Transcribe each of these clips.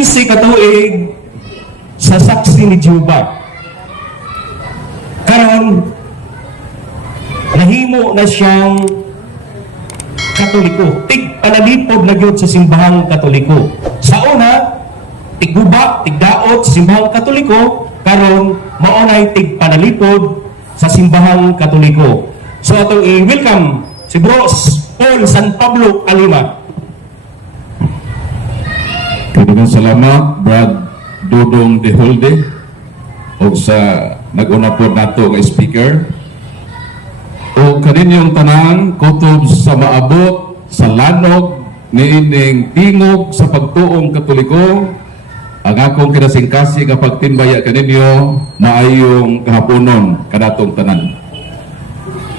15 katuig sa saksi ni Jehova. Karon nahimo na siyang Katoliko. Tig-panalipod na gyud sa simbahang Katoliko. Sa una, tig-guba, tig-daot sa simbahang Katoliko, karon maunay tig-panalipod sa simbahang Katoliko. So atong i-welcome si Bros Paul San Pablo Alima. Daghang salamat, Brad Dudong De Holde, o sa nag-una po nato nga speaker. O kaninyong tanan, kutob sa maabot, sa lanog, niining tingog sa pagtuong Katoliko, ang akong kinasingkasi nga pagtimbaya kaninyo, maayong kahaponon kanatong tanan.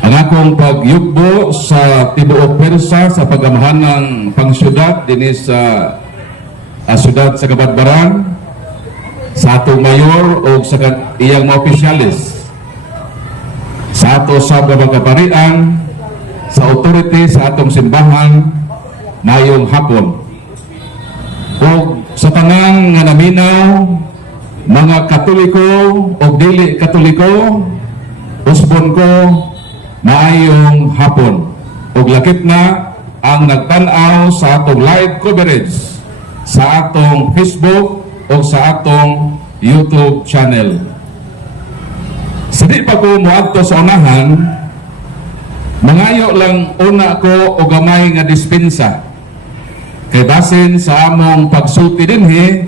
Ang akong pagyugbo sa tibuok pwersa sa pagamahanang pangsyudad dinis sa syudad sa Kabadbaran, sa atong mayor o sa iyang mga opisyalis, sa ato sa mga kaparian, sa authority sa atong simbahan, mayong hapon. O sa tanang nga naminaw, mga Katoliko o dili Katoliko, usbon ko, maayong hapon. O lakip na ang nagtanaw sa atong live coverage sa atong Facebook o sa atong YouTube channel. Sa di pa ko muadto sa unahan, mangayo lang una ko o gamay nga dispensa. Kay basin sa among pagsulti dinhi,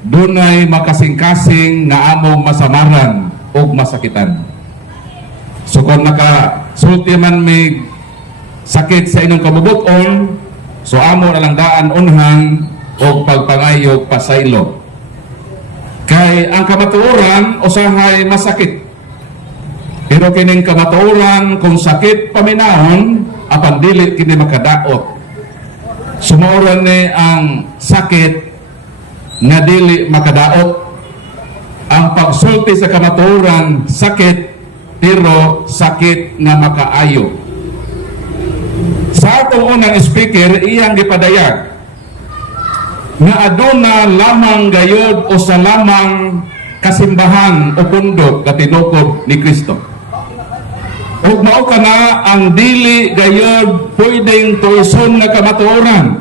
dunay makasing-kasing nga among masamaran o masakitan. So kung nakasulti man may sakit sa inyong kabubuton, so amo na lang daan unhang o pagpangayog pasaylo. Kay ang kamatuoran usahay masakit. Pero kining kamatuoran kung sakit paminahon, apan dili kini makadaot. Sumuoran ni ang sakit nga dili makadaot. Ang pagsulti sa kamatuoran sakit, pero sakit nga makaayo. Sa atong unang speaker, iyang gipadayag nga aduna lamang gayod o sa lamang kasimbahan o pundok katinukob ni Kristo. Ug mao kana ang dili gayod pwedeng tuison nga kamatuoran.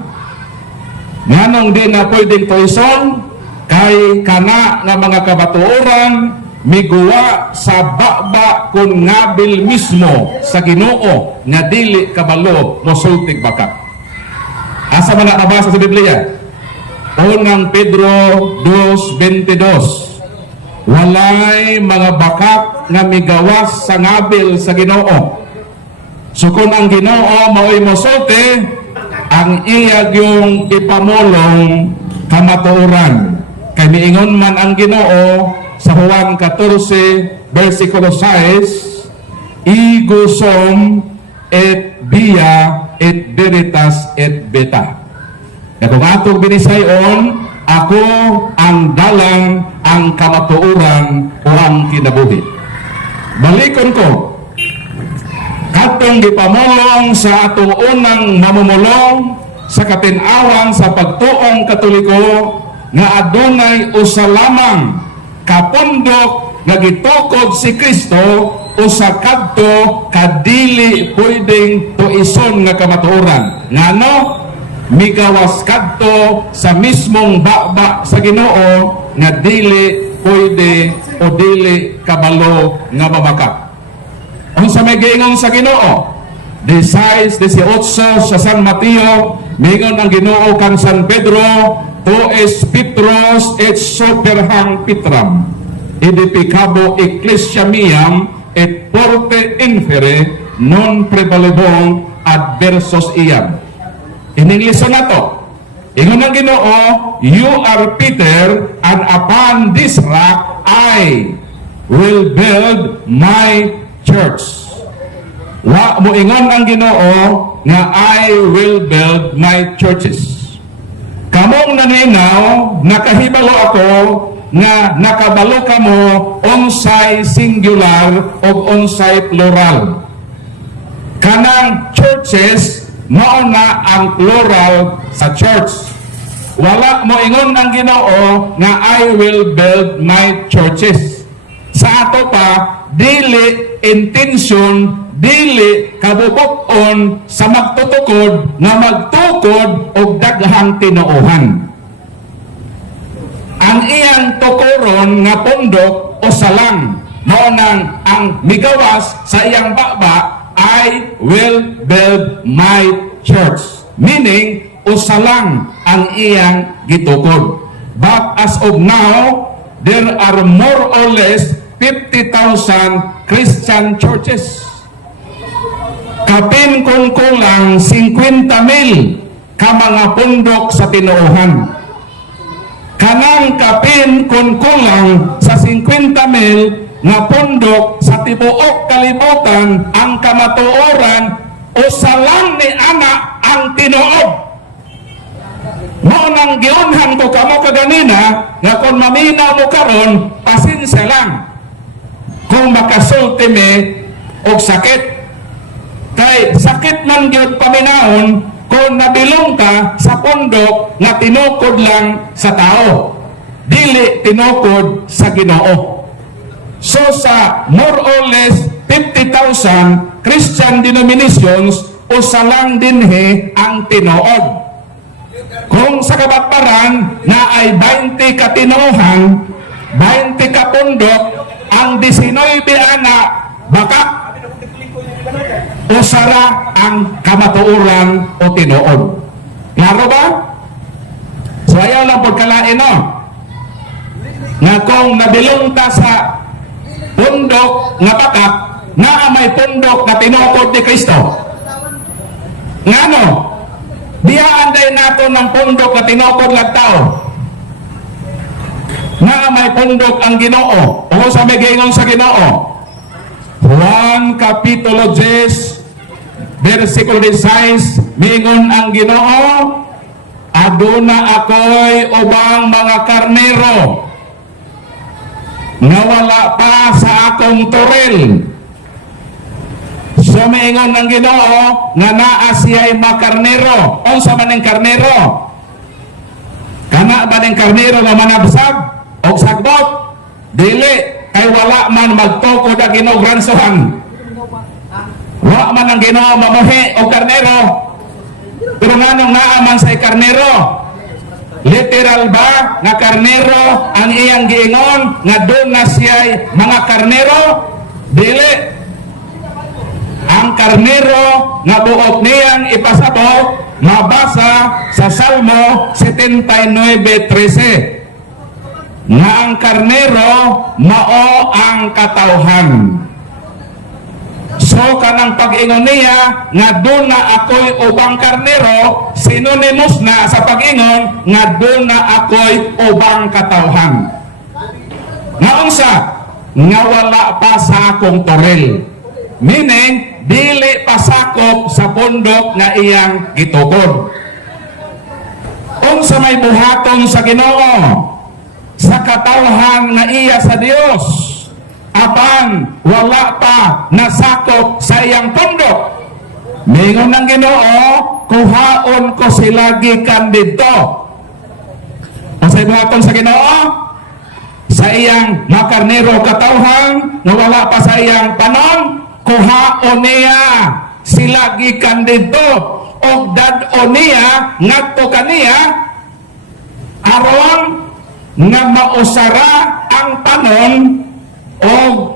Nganong di na pwedeng tuison kay kana nga mga kamatuoran miguwa sa baba kun ngabil mismo sa Ginoo nga dili kabalo mosultig bakat. Asa man nabasa sa Biblia? Unang Pedro 2:22, walay mga bakat nga migawas sa ngabil sa Ginoo. So kung ang Ginoo mao'y mosulti, ang iyag yung ipamulong kamatuoran. Kay miingon man ang Ginoo sa Juan 14 versikulo 6, igusom et via et veritas et beta. Kung atong binisayon, ako ang dalang, ang kamatuoran o ang kinabuhi. Balikon ko, katong gipamulong sa atong unang mamumulong sa katin-awang sa pagtuong Katoliko nga adunay usa lamang kapundok nga gitukod si Kristo usa kadto kadili pwedeng tuison nga kamatuoran. Ngano? Migawas kadto sa mismong baba sa Ginoo nga dili pwede o dili kabalo nga mabakat. Unsa may giingon sa Ginoo? 16:18 sa San Mateo, mingon ang Ginoo kang San Pedro, to es Petros et superhang Petram, edificabo ecclesia miam et porte infere non prevalebong adversos iam. In English na to, ingon ang Ginoo, you are Peter, and upon this rock I will build my church. Wa mo ingon ang Ginoo nga I will build my churches. Kamong naninaw, nakahibalo ako nga nakabalo kamo unsay singular o unsay plural. Kanang churches mao na ang plural sa church. wala mo ingon ang Ginoo nga I will build my churches. Sa ato pa, dili intention, dili kabubukon sa magtutukod nga magtukod og daghang tinuohan. Ang iyang tukuron nga pundok o salang mao nang ang migawas sa iyang baba, I will build my church. Meaning, usalang ang iyang gitukod. But as of now, there are more or less 50,000 Christian churches. Kapin kung kulang 50,000 ka mga pundok sa tinuohan. Kanang kapin kung kulang sa 50,000 nga pundok sa tibuok kalibutan ang kamatuoran o salang ni ana ang tinuod. Mo nang giunhan ko kamo kaganina nga kung maminaw mo karon, pasensya lang kung makasulti mi og sakit. Kay sakit man gyud paminahon kung nabilong ka sa pundok nga tinukod lang sa tao, dili tinukod sa Ginoo. So sa more or less 50,000 Christian denominations, usa lang dinhi ang tinuod. Kung sa kabatbaran na ay 20 ka tinuohan, 20 ka pundok, ang 19 anak baka usara ang kamatuoran o tinuod. Klaro ba? So ayaw lang pagkalain, no? Nga kung nabilong ta sa pundok nga bakak, na may pundok na tinukod ni Kristo. Ngano? Biyaan day nato ng pundok na tinukod lang tao. Na may pundok ang Ginoo. O sa may gingon sa Ginoo. Juan Kapitulo 10, versikulo 16, mingon ang Ginoo, aduna ako'y ubang mga karnero nga wala pa sa akong torel. So maingon ng Ginoo nga naa siya'y makarnero. Unsa man ang karnero? Kana ba ng karnero nga manabsab o sagbot? Dili, kay wala man magtukod ang Ginoo gransuhan. Wala man ang Ginoo mamuhi o karnero. Pero nga nung naa man sa karnero, literal ba nga karnero ang iyang giingon nga doon na siya'y mga karnero? Dili. Ang karnero nga buok niyang ipasabot mabasa sa Salmo 79:13 nga ang karnero mao ang katawhan. So kanang pag-ingon niya nga doon na ako'y ubang karnero, synonymous na sa pag-ingon nga doon na ako'y ubang katawhan. Nga unsa? Nga wala pa sa akong torel. Meaning, dili pasakop sa pundok nga iyang gitukod. Unsa may buhaton sa Ginoo sa katawhan nga iya sa Dios, apan wala pa nasakop sa iyang pundok. Mingon ng Ginoo, kuhaon ko sila gikan dito. Unsay buhaton sa Ginoo? Sa iyang makarnero katawhan nga wala pa sa iyang panon, kuhaon niya sila gikan dito og dad-on niya ngadto kaniya aron nga mausara ang panon o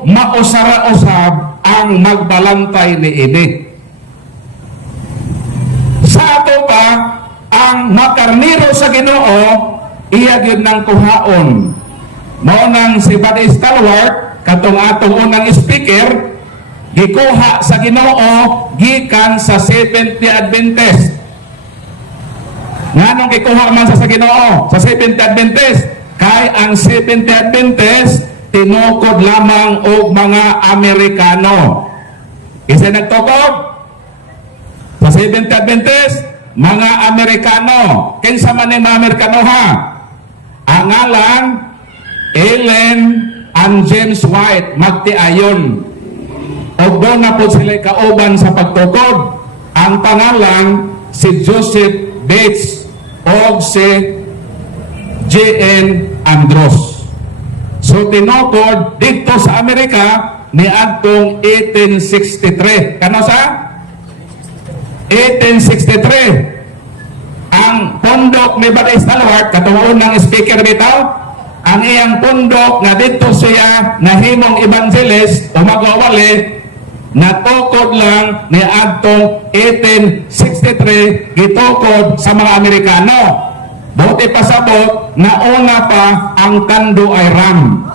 mausara usab ang magbalantay ni ini. Sa ato pa ang makarnero sa Ginoo iya gyud nang kuhaon. Mao nang si Buddy Stalwart katong atong unang speaker gikuha sa Ginoo gikan sa Seventh Day Adventist. Nganong gikuha man sa Ginoo sa Seventh Day Adventist? Kay ang Seventh Day Adventist tinukod lamang og mga Amerikano. Isa nagtukod sa Seventh Day Adventist, mga Amerikano. Kinsa man ni mga Amerikano ha? Ang ngalan Ellen and James White magtiayon. Og doon na po sila kauban sa pagtukod. Ang pangalan si Joseph Bates o si J.N. Andros. So tinukod dito sa Amerika ni adtong 1863. Kano sa? 1863. Ang pundok ni Brad Stalwart, katuon ng speaker bitaw, ang iyang pundok nga dito siya nahimong evangelist o magwawali, natukod lang ni adtong 1863 gitukod sa mga Amerikano. Buti pasabot na una pa ang Tanduay Ram.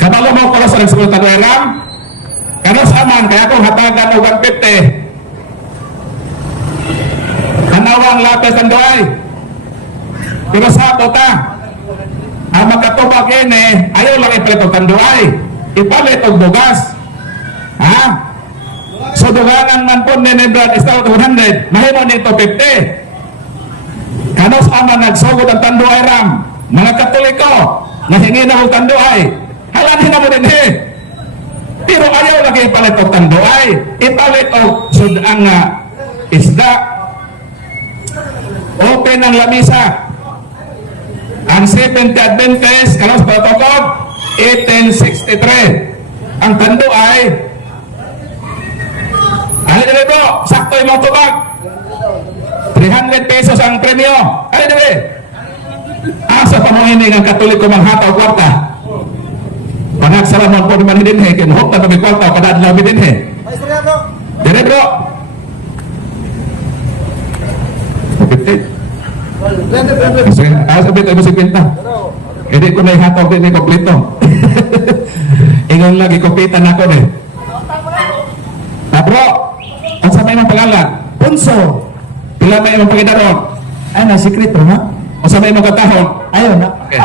Kabalo mo ko sa nagsulat Tanduay Ram? Kano sa man kaya kung hatagan og 150. Kanawang lapis Tanduay. Pero sa ta, ang makatubag ini ayaw lang ipalit og Tanduay, ipalit og bugas. Ha? So dugangan man po ni Brad Stalwart 100, mahimo nito 50. Kanos ama nagsugod ang Tanduay Ram, mga Katoliko, nahingi na ang Tanduay, halanin na mo din pero ayaw lagi ipalit og Tanduay, ipalit og sudang isda. Open ang lamisa. Ang 70 Adventist, kanos protocol, 1863. Ang Tanduay, ano nila bro, sakto yung mga tubag. 300 pesos ang premyo. Ano nila? Asa pa mo ini ng Katoliko manghataw kwarta. Panagsalamon po naman din kinuhok na may kwarta, kadadlaw din Dire bro. 50. Sabi tayo sa kwenta. Hindi ko na ihataw din ni kompleto. Ingon lagi kupitan ako eh. Bro, ang sabay mong pangalan? Punso. Pila may mong pangidaron? Ay, na sekreto ha? O sabay mong katahon? Ayaw na. Okay.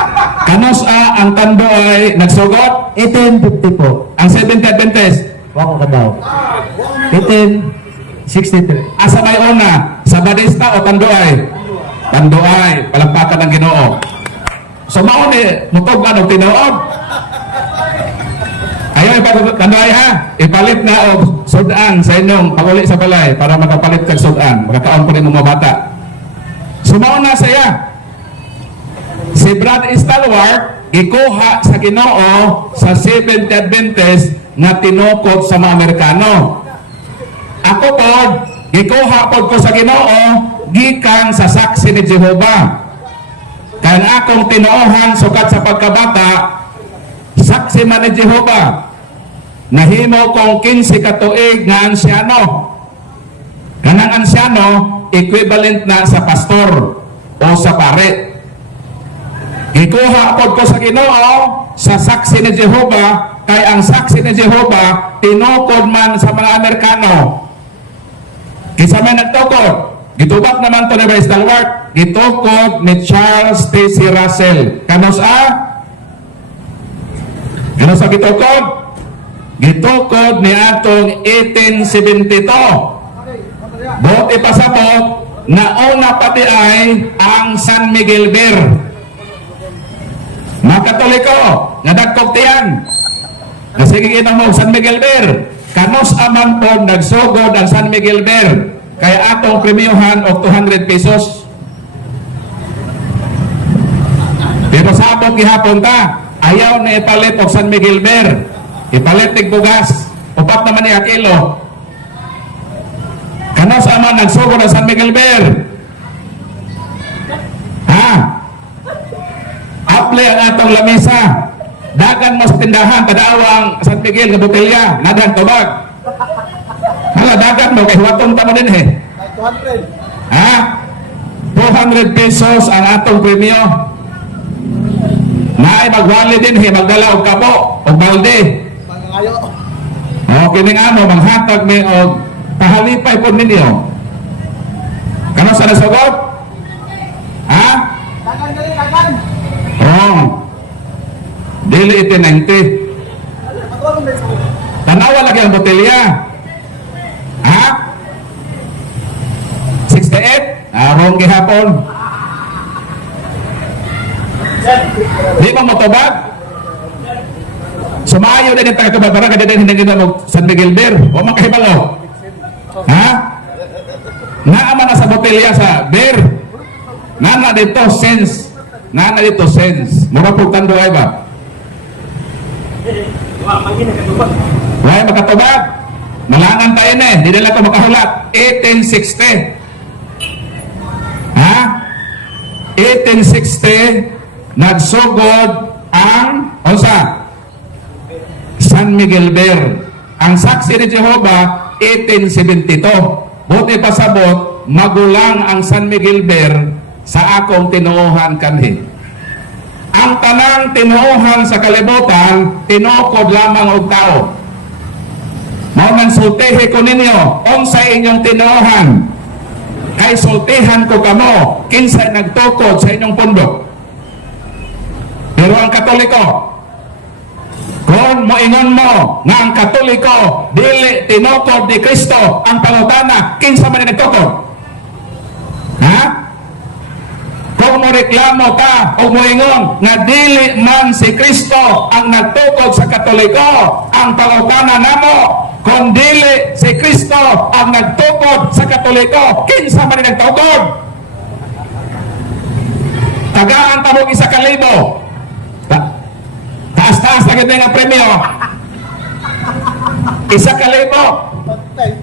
Kanos ang Tanduay nagsugod? 1850 po. Ang 70 Adventist? Wako ka daw. 1863. Asa may una? Sa Badista o Tanduay? Tanduay. Palagpakan ng Ginoo. So mauni, mutugan o tinuod. Ayaw ipalit Tanduay ha? Ipalit na o sudan sa inyong paguli sa balay para makapalit kag sudan. Magkakaon po rin mga bata. Sumauna saya. Si Brad Stalwart gikuha sa Ginoo sa Seventh Adventist na tinukod sa mga Amerikano. Ako po, gikuha po ko sa Ginoo gikan sa saksi ni Jehovah. Kaya akong tinuohan sukat sa pagkabata, saksi man ni Jehovah. Nahimo kong 15 katuig nga ansyano. Kanang ansyano, equivalent na sa pastor o sa pare. Gikuha po ko sa Ginoo sa saksi ni Jehovah, kay ang saksi ni Jehovah tinukod man sa mga Amerikano. Kisa may nagtukod, gitubak naman to ni Brad Stalwart, gitukod ni Charles T.C. Russell. Kanos Kanos gitukod? Gitukod ni atong 1872. Buti pasabot na una pati ay ang San Miguel Bear. Mga Katoliko, nadagkog tiyan. Nasigigin mo San Miguel Bear. Kanos aman po nagsugod ang San Miguel Bear. Kaya atong premiuhan og 200 pesos. Pero sabog gihapon ta, ayaw na ipalit og San Miguel Bear. Ipalit tig bugas. Upat naman ni kilo. Kanos aman nagsugod ang San Miguel Bear. Ha? Apply ang atong lamisa. Dagan mo sa tindahan, tadawang San Miguel nga botelya, nadang tubag. Hala, dagan mo, kay huwatong tamo din eh. 200. Ha? 200 pesos ang atong premyo. Naay magwali din eh, magdala og kabo, og balde. Mangangayo. O, kining ano, manghatag mi og pahalipay po ninyo. Kano sa nasagot? Ha? Dagan gali, dagan. Wrong. Dili iti 90. Matulong din sa Tanawa lagi ang botelya. Ha? 68? Wrong gihapon. Di ba motobag? Sumayo din yung taga-tubag. Parang kadadin hindi na mo San Miguel Bear. O makahibalo. Ha? Naama na sa botelya sa beer. Nana dito since na dito sense. Mura po tando ay ba? Why makatubag? Malangan tayo na eh. Di nila ito makahulat. 1860. Ha? 1860 nagsugod ang San Miguel Ber. Ang saksi ni Jehovah 1872. Buti pasabot magulang ang San Miguel Ber sa akong tinuohan kanhi. Ang tanang tinuohan sa kalibutan tinukod lamang og tao. Mao nang sultihi ko ninyo unsay inyong tinuohan. Kay sultihan ko kamo kinsay nagtukod sa inyong pundok. Pero ang Katoliko, kung moingon mo nga ang Katoliko dili tinukod ni Kristo ang pangutana, kinsa man nagtukod? Ha? Kung mo reklamo ka o moingon nga dili man si Kristo ang nagtukod sa Katoliko, ang pangutana namo, kung dili si Kristo ang nagtukod sa Katoliko, kinsa man nagtukod? Tagaan tabog 1,000. Taas-taas lagi nga premyo. 1,000. Patay.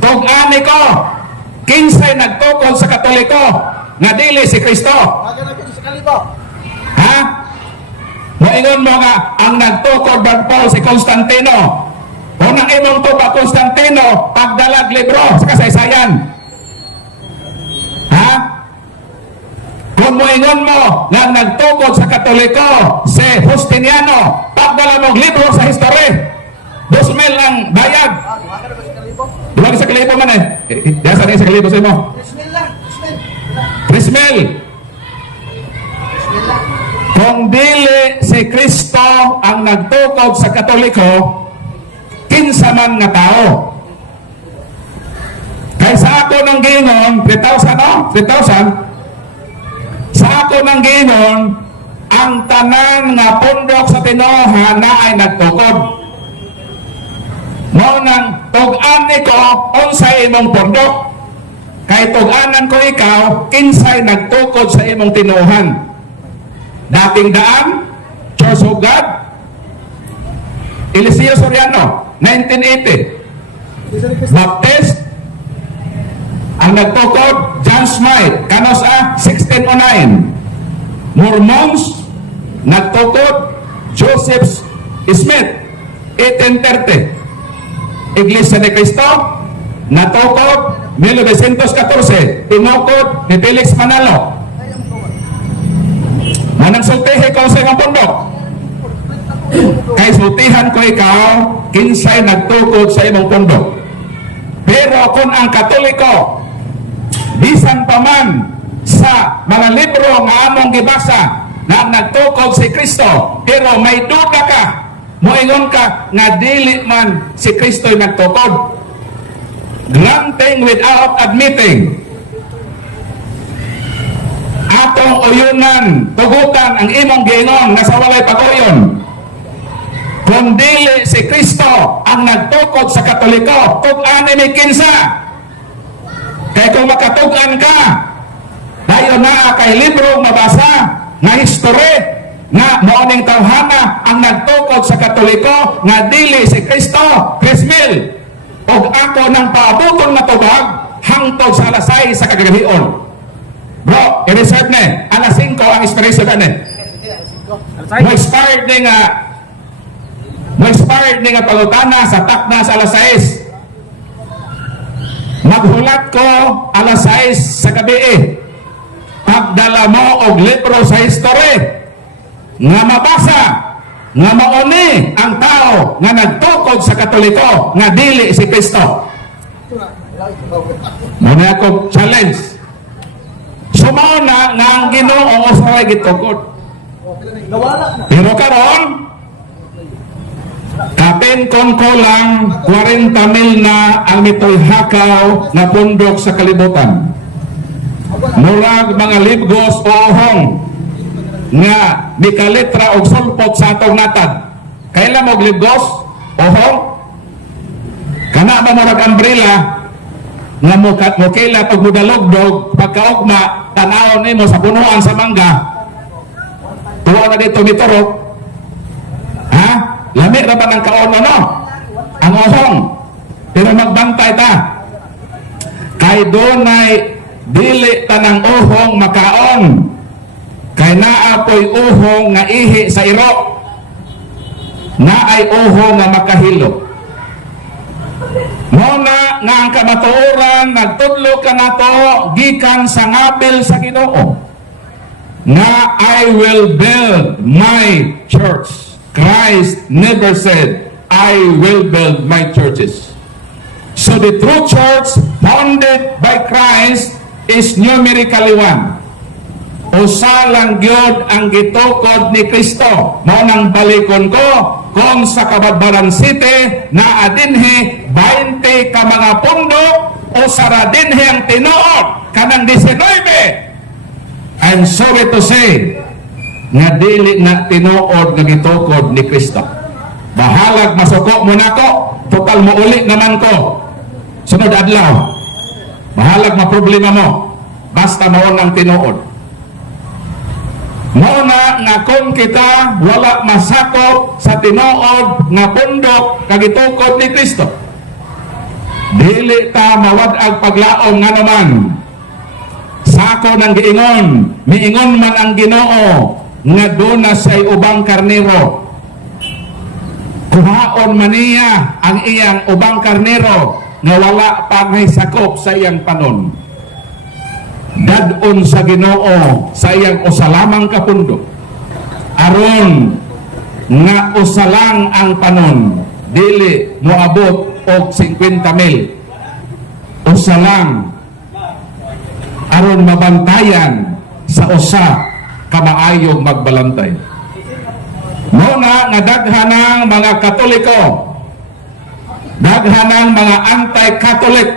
Tug-ani ko, kinsay nagtukod sa Katoliko nga dili si Kristo. Dagan na kayo sa kalibo. Ha? Moingon mo nga ang nagtukod Brad Paul si Constantino. Unang imong tuba Constantino pagdalag libro sa kasaysayan. Ha? Kung moingon mo nga nagtukod sa Katoliko si Justiniano, pagdala mong libro sa history. 2,000 ang bayad. Dagan na ba sa kalibo? Diba sa kalibo man eh? Diyan sa sa kalibo sa imo. Bismillah. 3,000. Bismillah. Kung dili si Kristo ang nagtukod sa Katoliko, kinsa man nga tao. Kaya sa ako ng ginon, 3,000 no? 3,000. Sa ako ng ginon, ang tanan nga pundok sa tinuohan na ay nagtukod. Mao nang tug-ani ko unsay imong pundok. Kay tug-anan ko ikaw, kinsay nagtukod sa imong tinuohan. Dating Daan, Church of God, Eliseo Soriano, 1980. Baptist, ang nagtukod, John Smythe, Canosa, 1609. Mormons, nagtukod, Joseph Smith, 1830. Iglesia ni Cristo, natukod, 1914. Tinukod ni Felix Manalo. Manang sultihi ko sa iyong pundok. Kay sultihan ko ikaw, kinsay nagtukod sa imong pundok. Pero kung ang Katoliko, bisan pa man sa mga libro nga among gibasa na ang nagtukod si Kristo, pero may duda ka, moingon ka nga dili man si Kristo'y nagtukod. Granting without admitting, atong uyunan, tugutan ang imong giingon nga sa walay pag-uyon. Kung dili si Kristo ang nagtukod sa Katoliko, tug-ani may kinsa. Kaya kung makatug-an ka, dayon na kay libro mabasa nga history nga mooning tawhana ang nagtukod sa Katoliko nga dili si Kristo, 3,000. Og ako ng paabutong na tubag hangtod sa alas 6 sa kagabion. Bro, i-reserve na alas 5 ang inspiration na mo-expired nga pagutana sa takna sa alas 6. Maghulat ko alas 6 sa gabi pagdala mo og libro sa history nga mabasa nga mauni ang tao nga nagtukod sa Katoliko nga dili si Kristo. Muna ako challenge. Sumaw na nga ang Ginoo usahay gitukod. Nawala na. Pero karon kapin kon ko lang 40,000 na ang mitoy hakaw na pundok sa kalibutan. Murag mga libgos o ohong nga mikalitra og sulpot sa atong natad. Kailan mo libgos? Ohong? Kana ba murag umbrella nga mukilat o mudalogdog pagkaugma tanawon nimo sa punuan sa mangga tuwa na dito miturok ha lami ra ba ng kaon no ang ohong pero magbantay ta kay donay dili tanang ohong makaon kay naapoy uhong nga ihi sa iro naay uhong nga makahilo muna nga ang kamatuoran nagtudlo ka nato gikan sa ngapil sa Ginoo nga I will build my church. Christ never said I will build my churches. So the true church founded by Christ is numerically one. Usa lang gyud ang gitukod ni Kristo. Mao nang balikon ko kung sa Kabadbaran City na adinhi 20 ka mga pundok o sara dinhi ang tinuod kanang 19. I'm sorry to say nga dili na tinuod nga gitukod ni Kristo. Bahalag masuko mo nako, total mo uli naman ko. Sunod adlaw. Bahalag maproblema mo. Basta mao nang tinuod. Muna nga kung kita wala masakop sa tinuod nga bundok kagitukod ni Kristo dili ta mawad-ag paglaom nga naman sako ng giingon miingon man ang Ginoo nga duna say ubang karnero kuhaon man niya ang iyang ubang karnero nga wala pa may sakop sa iyang panon dadon sa Ginoo sa iyang usalamang kapundok aron nga usalang ang panon dili moabot og 50,000 usalang aron mabantayan sa usa ka maayong magbalantay muna nga daghanang mga Katoliko daghanang mga anti-Catholic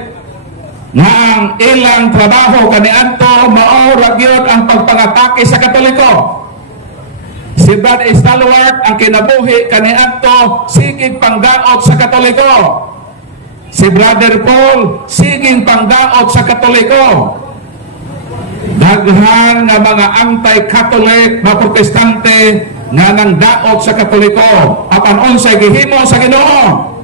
nga ang ilang trabaho kaniadto mao ra gyud ang pagpangatake sa Katoliko. Si Brad Stalwart ang kinabuhi kaniadto sigig pangdaot sa Katoliko. Si Brother Paul siging pangdaot sa Katoliko. Daghan nga mga anti-Catholic mga Protestante nga nang daot sa Katoliko apan unsay gihimo sa Ginoo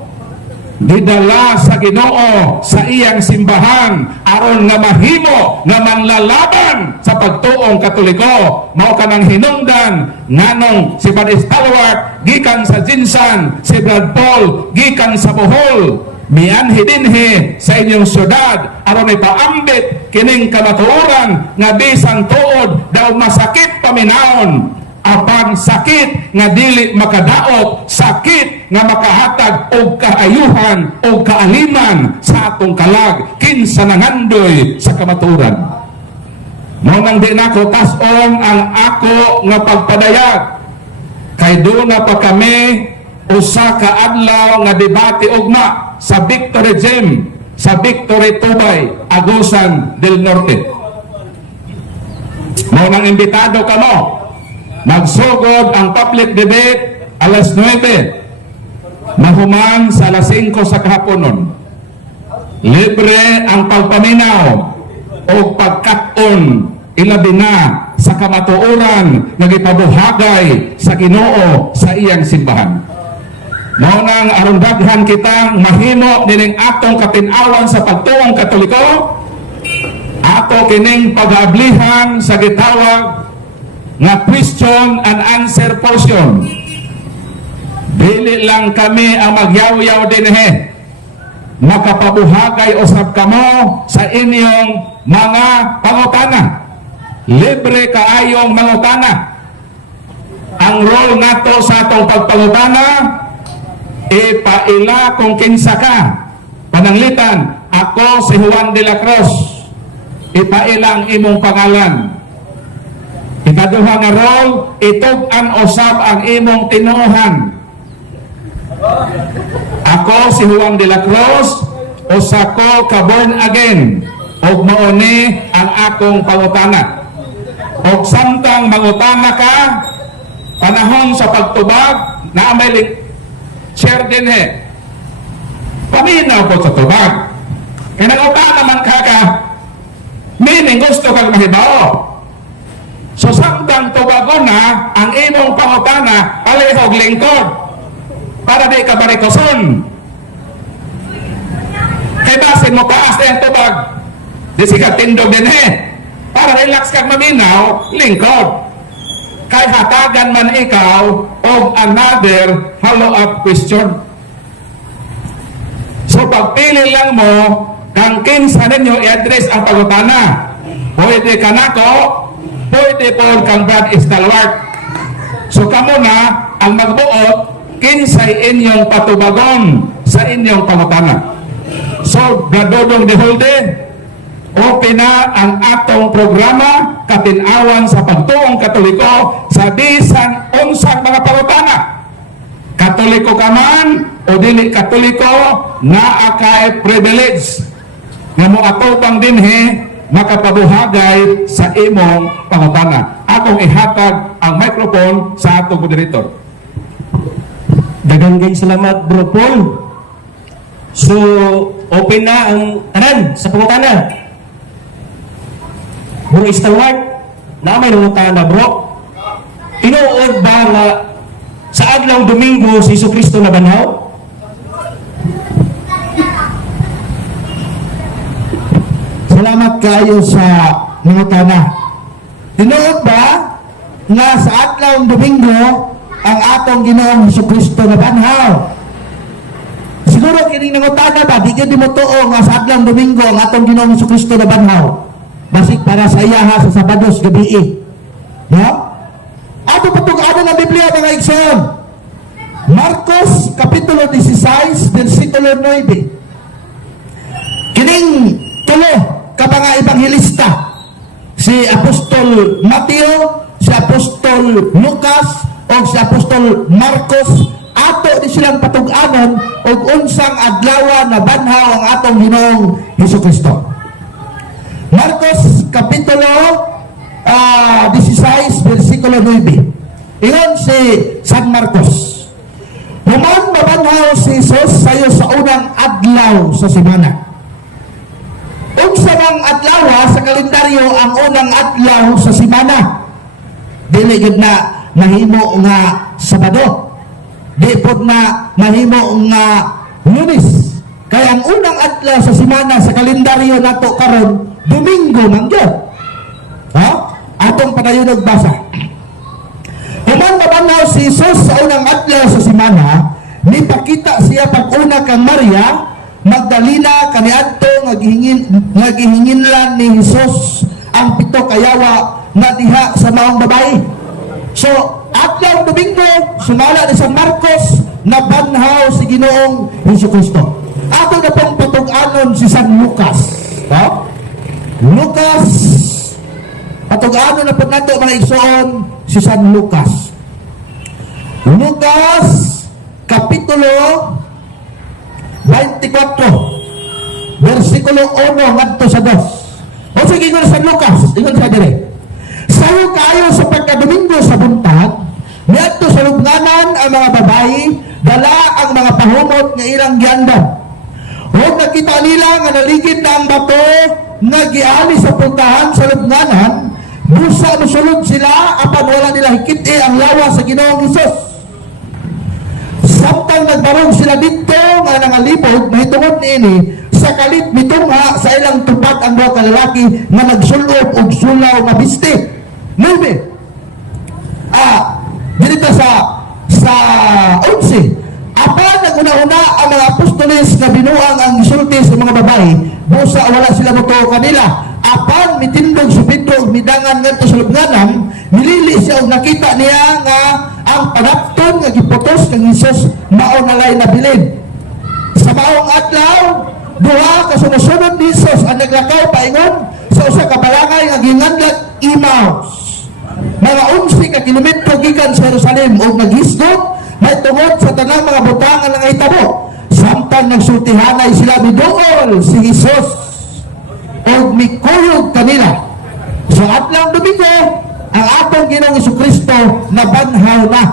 didala sa Ginoo sa iyang simbahan aron nga mahimo nga manlalaban sa pagtuong Katoliko mao kanang hinungdan nganong si Brad Stalwart gikan sa Jinsan si Brad Paul gikan sa Bohol mianhi dinhi sa inyong syudad aron ipaambit kining kamatuoran nga bisan tuod daw masakit paminaon apan sakit nga dili makadaot sakit nga makahatag og kaayuhan o kaaliman sa atong kalag kinsa nangandoy sa kamatuoran mo nang di nako tas-on ang ako nga pagpadayag kay duna pa kami usa ka adlaw nga debate ugma sa Victory Gym sa Victory Tubay Agusan del Norte mo nang imbitado kamo magsugod ang public debate alas 9 mahuman sa alas 5 sa kahaponon libre ang pagpaminaw o pagkat-on ilabi na sa kamatuoran nga gipabuhagay sa Ginoo sa iyang simbahan mao nang aron daghan kitang mahimo dining atong katin-awan sa pagtuong Katoliko ato kining pag-aablihan sa gitawag nga question and answer portion dili lang kami ang magyaw-yaw dinhi makapabuhagay usab kamo sa inyong mga pangutana libre kaayong mangutana ang role nato sa atong pagpangutana ipaila kung kinsa ka pananglitan ako si Juan de la Cruz ipaila ang imong pangalan ikaduha nga role itug-an usab ang imong tinuohan ako si Juan de la Cruz usa ko ka born again ug mao ni ang akong pangutana ug samtang mangutana ka panahon sa pagtubag na may share din paminaw po sa tubag Kaya nag-upa naman ka, meaning gusto kang mahibaw. So samtang tubago na ang imong pangutana alihog lingkod para di ka barikoson. Kay basin mo kaas na yung tubag, di siya tindog din para relax kang maminaw, lingkod. Kay hatagan man ikaw of another follow-up question. So pagpili lang mo kang kinsa ninyo i-address ang pangutana. Pwede ka nako, pwede po kang Brad Stalwart. So kamo na ang magbuot kinsay inyong patubagon sa inyong pangutana. So Brad Dodong Deholde, open na ang atong programa katinawan sa pagtuong Katoliko sa bisan unsang mga pangutana. Katoliko ka man o dili Katoliko, naa kay privilege nga mo atupang dinhi makapabuhagay sa imong pangutana. Akong ihatag ang microphone sa atong moderator. Daghang kay salamat, Bro Paul. So, open na ang tanan sa pangutana. Bro Stalwart, na may nangutana, bro. Tinuod ba nga sa adlaw Domingo si Jesucristo na banhaw? Salamat kayo sa nangutana. Tinuod ba nga sa adlaw Domingo ang atong Ginoong Jesucristo na banhaw? Siguro kining nangutana ba, di gyud mo tuo nga sa adlaw Domingo ang atong Ginoong Jesucristo na banhaw. Basig para sa iyaha sa Sabados gabi. No? Ato patuganan ang Biblia mga igsoon. Marcos kapitulo 16 versikulo 9. Kining tulo ka mga ebanghelista, si Apostol Mateo, si Apostol Lucas, o si Apostol Marcos, ato di silang patuganan og unsang adlaw na banhaw ang atong Ginoong Hesukristo. Marcos kapitulo 16 versikulo 9. Ingon si San Marcos, human mabanhaw si Jesus sayo sa unang adlaw sa semana. Unsa bang adlaw sa kalendaryo ang unang adlaw sa semana? Dili gid na mahimo nga Sabado. Di pod na mahimo nga Lunes. Kaya ang unang adlaw sa semana sa kalendaryo nato karon Domingo man gyud. Ha? Atong padayon basa. Human mabanhaw si Jesus sa unang adlaw sa semana, nipakita siya pag-una kang Maria Magdalena kaniadto nga gihinginlan ni Jesus ang pito kayawa nga diha sa maong babae. So, adlaw Domingo, sumala ni San Marcos na banhaw si Ginoong Hesukristo. Ato na pong patug-anon si San Lucas. No? Lucas, patug-anon na po nato mga igsoon si San Lucas. Lucas, kapitulo 24 versikulo 1 ngadto sa 2. O sige ko sa Lucas, ingon sa dire. Sayo kayo sa pagkadomingo sa buntag, niadto sa lubnganan ang mga babayi, dala ang mga pahumot nga ilang giandam. Huwag nakita nila nga naligid na ang bato nga giali sa puntahan sa lubnganan, busa musulod sila apan wala nila hikiti ang lawa sa Ginoong Hesus. Samtang nagbarog sila dito nga nangalipod, mahitungod niini sa kalit mitungha sa ilang tupat ang mga kalalaki nga nagsulob og sulaw nga biste. Nube. Dito sa 11. Apan naguna-una ang mga apostoles na binuang ang isulti sa mga babae, busa wala sila moto kanila. Apan mitindog si Pedro midangan ngadto sa lubnganan, nilili siya og nakita niya nga ang panapton nga giputos kang Hesus mao nalay nabilin. Sa maong adlaw, duha ka sumusunod ni Hesus ang naglakaw paingon sa usa ka balangay nga ginganlat Emmaus. Mga 11 ka kilometro gikan sa Jerusalem ug naghisgot may tungod sa tanang mga butangan nga hitabo. Samtang nagsultihanay sila miduol si Hesus ug mikuyog kanila. Sa adlaw Domingo, ang atong Ginoong Hesukristo na banhaw na.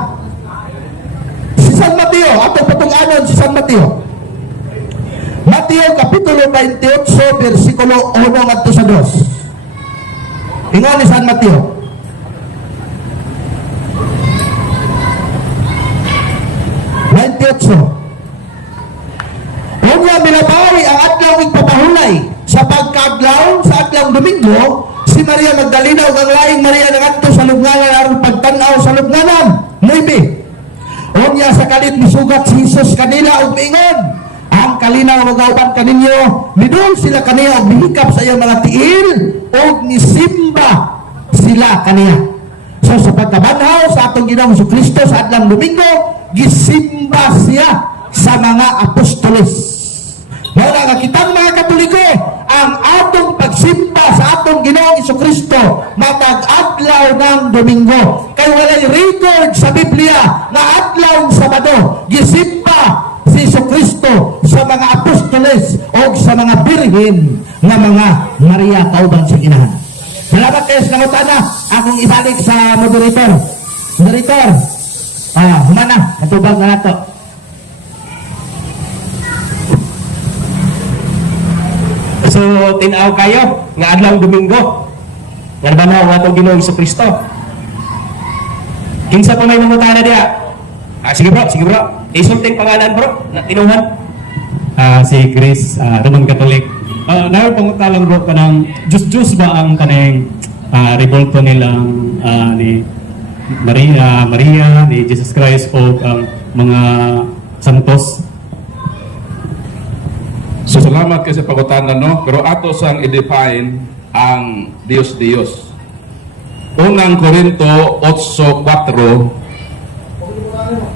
Si San Mateo, atong patong-anon si San Mateo. Mateo Kapitulo 28, versikulo 1 ngadto sa 2. Ingon ni San Mateo. Unya minabawi ang adlaw igpapahulay sa pagkaadlaw sa adlaw Domingo, si Maria Magdalena ug ang laing Maria nangadto sa lubnganan aron pagtan-aw sa lubnganan. 9. Unya sa kalit misugat si Jesus kanila ug miingon, ang kalinaw magauban kaninyo, midul sila kaniya ug mihikap sa iyang mga tiil ug nisimba sila kaniya. So sa pagkabanhaw sa atong Ginoong Jesucristo sa adlaw Domingo, gisimba siya sa mga apostoles. Wala nga kitang mga Katoliko, ang atong pagsimba sa atong Ginoong Jesucristo matag adlaw ng Domingo. Kay walay record sa Biblia na adlaw Sabado gisimba si Jesucristo sa mga apostoles o sa mga birhen nga mga Maria kauban sa Inahan. Salamat kayo sa nangutana. Akong ibalik sa moderator. Moderator, humana, natubag na nato. So, tinaw kayo nga adlaw Domingo. Nga banaw nga itong Ginoong Jesucristo. Kinsa pa may mangutana diya? Sige bro. Isulting pangalan bro, na tinuhan. Si Chris, Roman Catholic. Naroon pangutalang bro ka ng Diyos ba ang kaneng revolto nilang ni Maria, ni Jesus Christ o ang mga santos? So salamat kayo sa pagutanan, no? Pero ato sang i-define ang Diyos. Unang Korinto 8:4,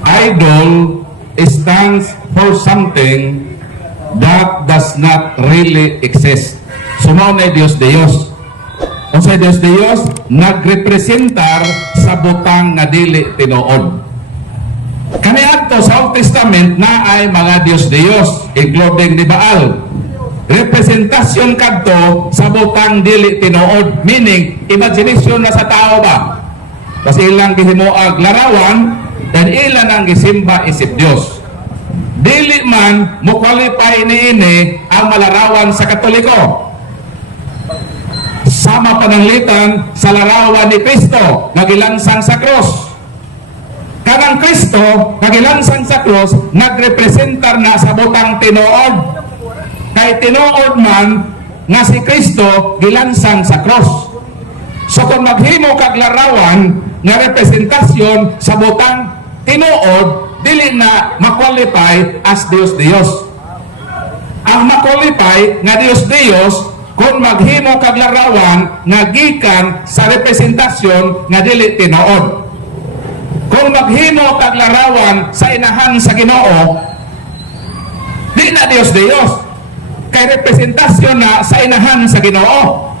idol stands for something that does not really exist. So mao na Diyos. Kung sa Diyos, nagrepresentar sa butang nga dili tinuod. Kani adto sa Old Testament na ay mga Diyos, including ni Baal. Representasyon kadto sa butang dili tinuod, meaning imagination na sa tao ba? Kasi ilang gihimuag larawan, dan ilan ang gisimba isip Diyos. Dili man mo qualify niini ang malarawan sa Katoliko. Sama pananglitan sa larawan ni Kristo nga gilansang sa krus. Kanang Kristo nga gilansang sa krus nagrepresentar na sa butang tinuod. Kay tinuod man nga si Kristo gilansang sa krus. So kung maghimo kag larawan nga representasyon sa butang tinuod, dili na ma-qualify as Diyos. Ang ma-qualify nga Diyos kung maghimo kag larawan nga gikan sa representasyon nga dili tinuod. Kung maghimo kag larawan sa inahan sa Ginoo, di na Diyos. Kay representasyon na sa inahan sa Ginoo.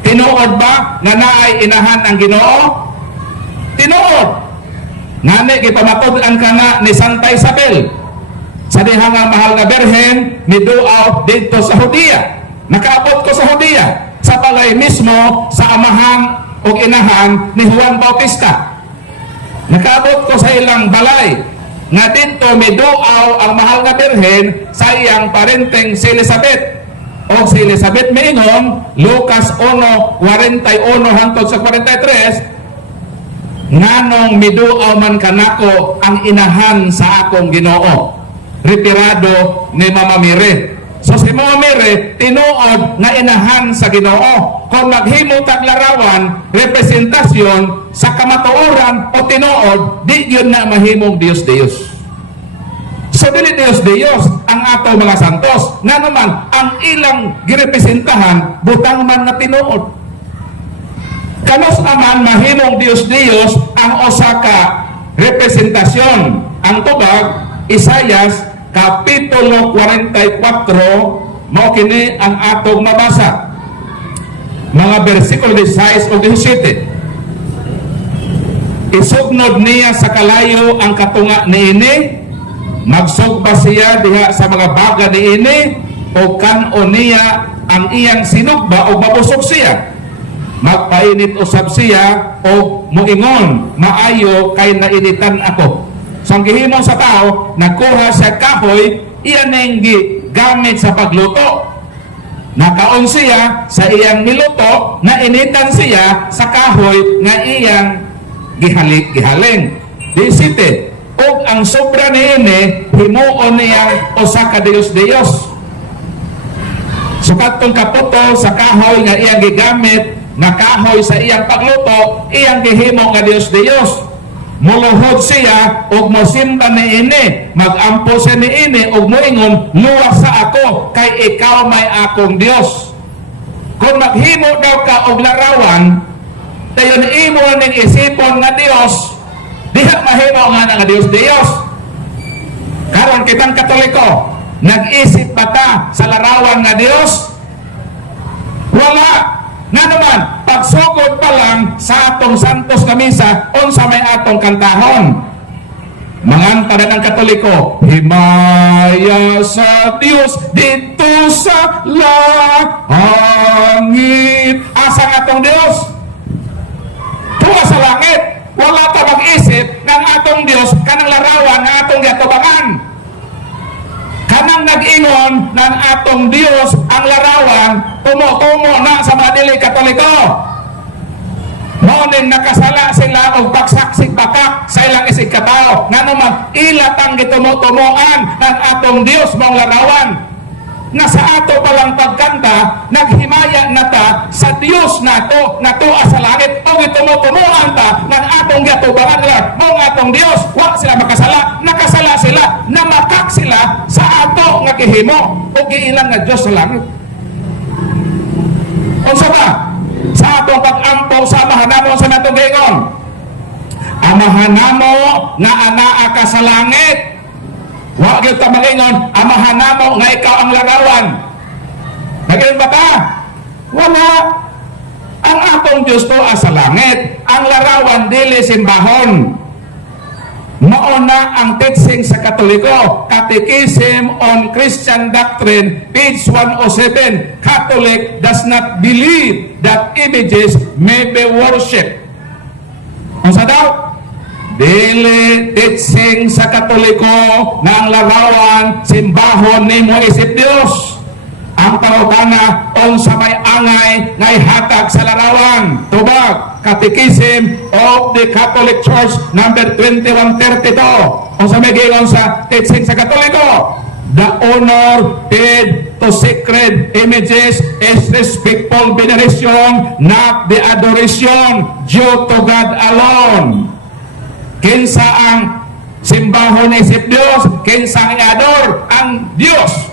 Tinuod ba nga naay inahan ang Ginoo? Tinuod. Ngani gipamatud-an kana ni Santa Isabel sa diha nga mahal nga berhen miduaw didto sa Judea. Nakaabot ko sa Judea sa balay mismo sa amahan o inahan ni Juan Bautista. Nakaabot ko sa ilang balay nga dito miduaw ang mahal nga berhen sa iyang parenteng si Elizabeth. O si Elizabeth miingon Lucas 1:41 hangtod sa 43, nganong miduaw man kanako ang inahan sa akong Ginoo. Retirado ni Mama Mire. So si Mama Mire tinuod nga inahan sa Ginoo. Kung maghimo kag larawan representasyon sa kamatuoran o tinuod, di yun na mahimong Diyos. So dili Diyos ang ato mga santos. Nga naman ang ilang girepresentahan butang man na tinuod. Kanos naman mahimong Diyos ang usa ka representasyon. Ang tubag Isaias Kapitulo 44, mao kini ang atong mabasa. Mga bersikulo 16 o 17. Isugnod niya sa kalayo ang katunga niini, magsugba siya diha sa mga baga niini, o kan-o niya ang iyang sinugba o mabusog siya. Magpainit usab siya o muingon, maayo kay nainitan ako. So ang gihimo sa tao, nakuha sa kahoy, iyan ang gamit sa pagluto. Nakaon siya sa iyang niluto, na initan siya sa kahoy nga iyang gihaling. 17. Og ang sobra niini himuon niya usa ka Dios. So katong kaputol sa kahoy nga iyang gigamit na kahoy sa iyang pagluto, iyang gihimo nga Dios. Muluhod siya og mosimba niini, magampo siya niini og moingon, luwas sa ako kay ikaw may akong Dios. Kung maghimo daw ka og larawan, dayon imo ning isipon nga Dios, diha mahimo nga nga Dios. Karon kitang Katoliko, nag-isip ba ta sa larawan nga Dios? Wala. Nga naman, pagsugod pa lang sa atong Santos nga misa, unsa may atong kantahon. Manganta na ng Katoliko, himaya sa Dios dito sa langit. Asa nga atong Dios? Tuwa sa langit. Wala ta mag-isip ng atong Dios kanang larawan nga atong gatubangan. Kanang nag-ingon ng atong Dios ang larawan, tumo-tumo na sa mga dili Katoliko. Noon nakasala sila og pagsaksik bakak sa ilang isig katao. Nga naman, ilatang gitumo-tumuan ng atong Dios mong larawan. Na sa ato palang pagkanta, naghimaya na ta sa Dios nato sa langit, o gitumo-tumuan ta ng atong gatubangan lang mong atong Dios. Wa sila makasala, nakasala sila, namakak sila sa ato nga gihimo o giilang nga Dios sa langit. Unsa ba? Sa atong pag-ampo sa amahanamo sa natong gingon, amahanamo na anaa ka sa langit. Wa gyud ta magingon, amahanamo nga ikaw ang larawan. Naging ba ta? Wala. Ang atong Dios to sa langit, ang larawan dili simbahon. Mauna ang teaching sa Katoliko, Catechism on Christian Doctrine, page 107. Catholic does not believe that images may be worshipped. Unsa daw? Dili teaching sa Katoliko na ang larawan simbahon nimo isip Dios. Ang pangutana unsa may angay ngay hatag sa larawan. Tubag, Catechism of the Catholic Church number 2132. Unsa may giingon sa teaching sa Katoliko? The honor paid to sacred images is respectful veneration, not the adoration due to God alone. Kinsa ang simbahon ni isip Dios, kinsa ang iador ang Dios.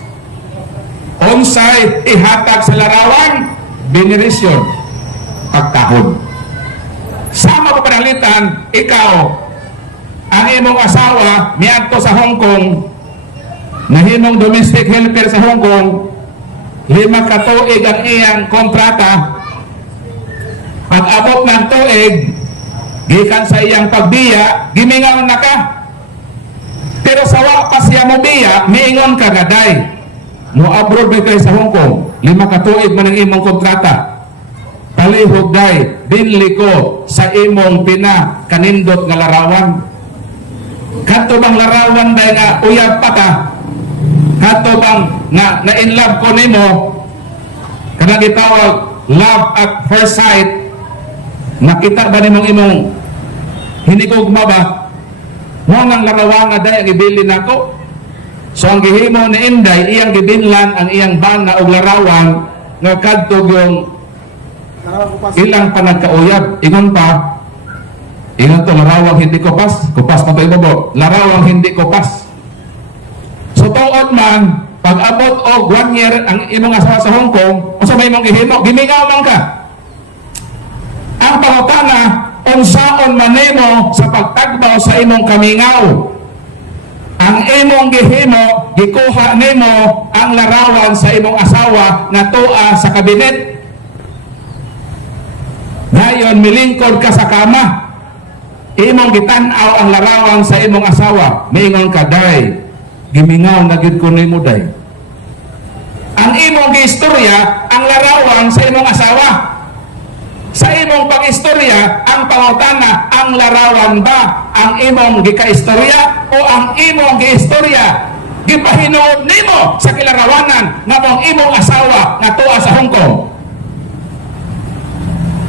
Unsay ihatag sa larawan, veneration, pagkahon. Sama pa panalitan, ikaw, ang imong asawa miadto sa Hong Kong, nahimong domestic helper sa Hong Kong, 5 ka tuig ang iyang kontrata. Pag-abot ng tuig, gikan sa iyang pagbiya, gimingaw na ka. Pero sa wa pa siya mo biya, miingon ka na, day, mo abroad ba kayo sa Hong Kong, 5 ka tuig man ang imong kontrata. Palihog, day, binli ko sa imong kanindot nga larawan. Kato bang larawan, day, nga uyab pa ka? Kato bang na in love ko nimo? Kanang gitawag love at first sight. Nakita ba nimong imong hinigugma ba? Mo nang larawan nga day ang ibili nako. So ang gihimo ni Inday, iyang gibinlan ang iyang bana og larawan nga kadtog yung ilang panagkauyab. Ingon pa, ingon to, larawang hindi kupas pa to ibobo, larawang hindi kupas. So tuod man, pag abot og 1 year ang imong asawa sa Hong Kong, o sa may mong gihimo, gimingaw man ka. Ang pangutana, unsaon man nimo sa pagtagbaw sa imong kamingaw. Ang imong gihimo, gikuha nimo ang larawan sa imong asawa na tua sa kabinet. Ngayon, milingkod ka sa kama. Imong gitan-aw ang larawan sa imong asawa. Miingon ka, day, gimingaw na gid ko nimo, day. Ang imong giistorya, ang larawan sa imong asawa. Sa imong pag-istorya, ang pangutana, ang larawan ba ang imong gikaistorya o ang imong giistorya gipahinuod nimo sa kilarawanan nga mong imong asawa nga tuwa sa Hong Kong.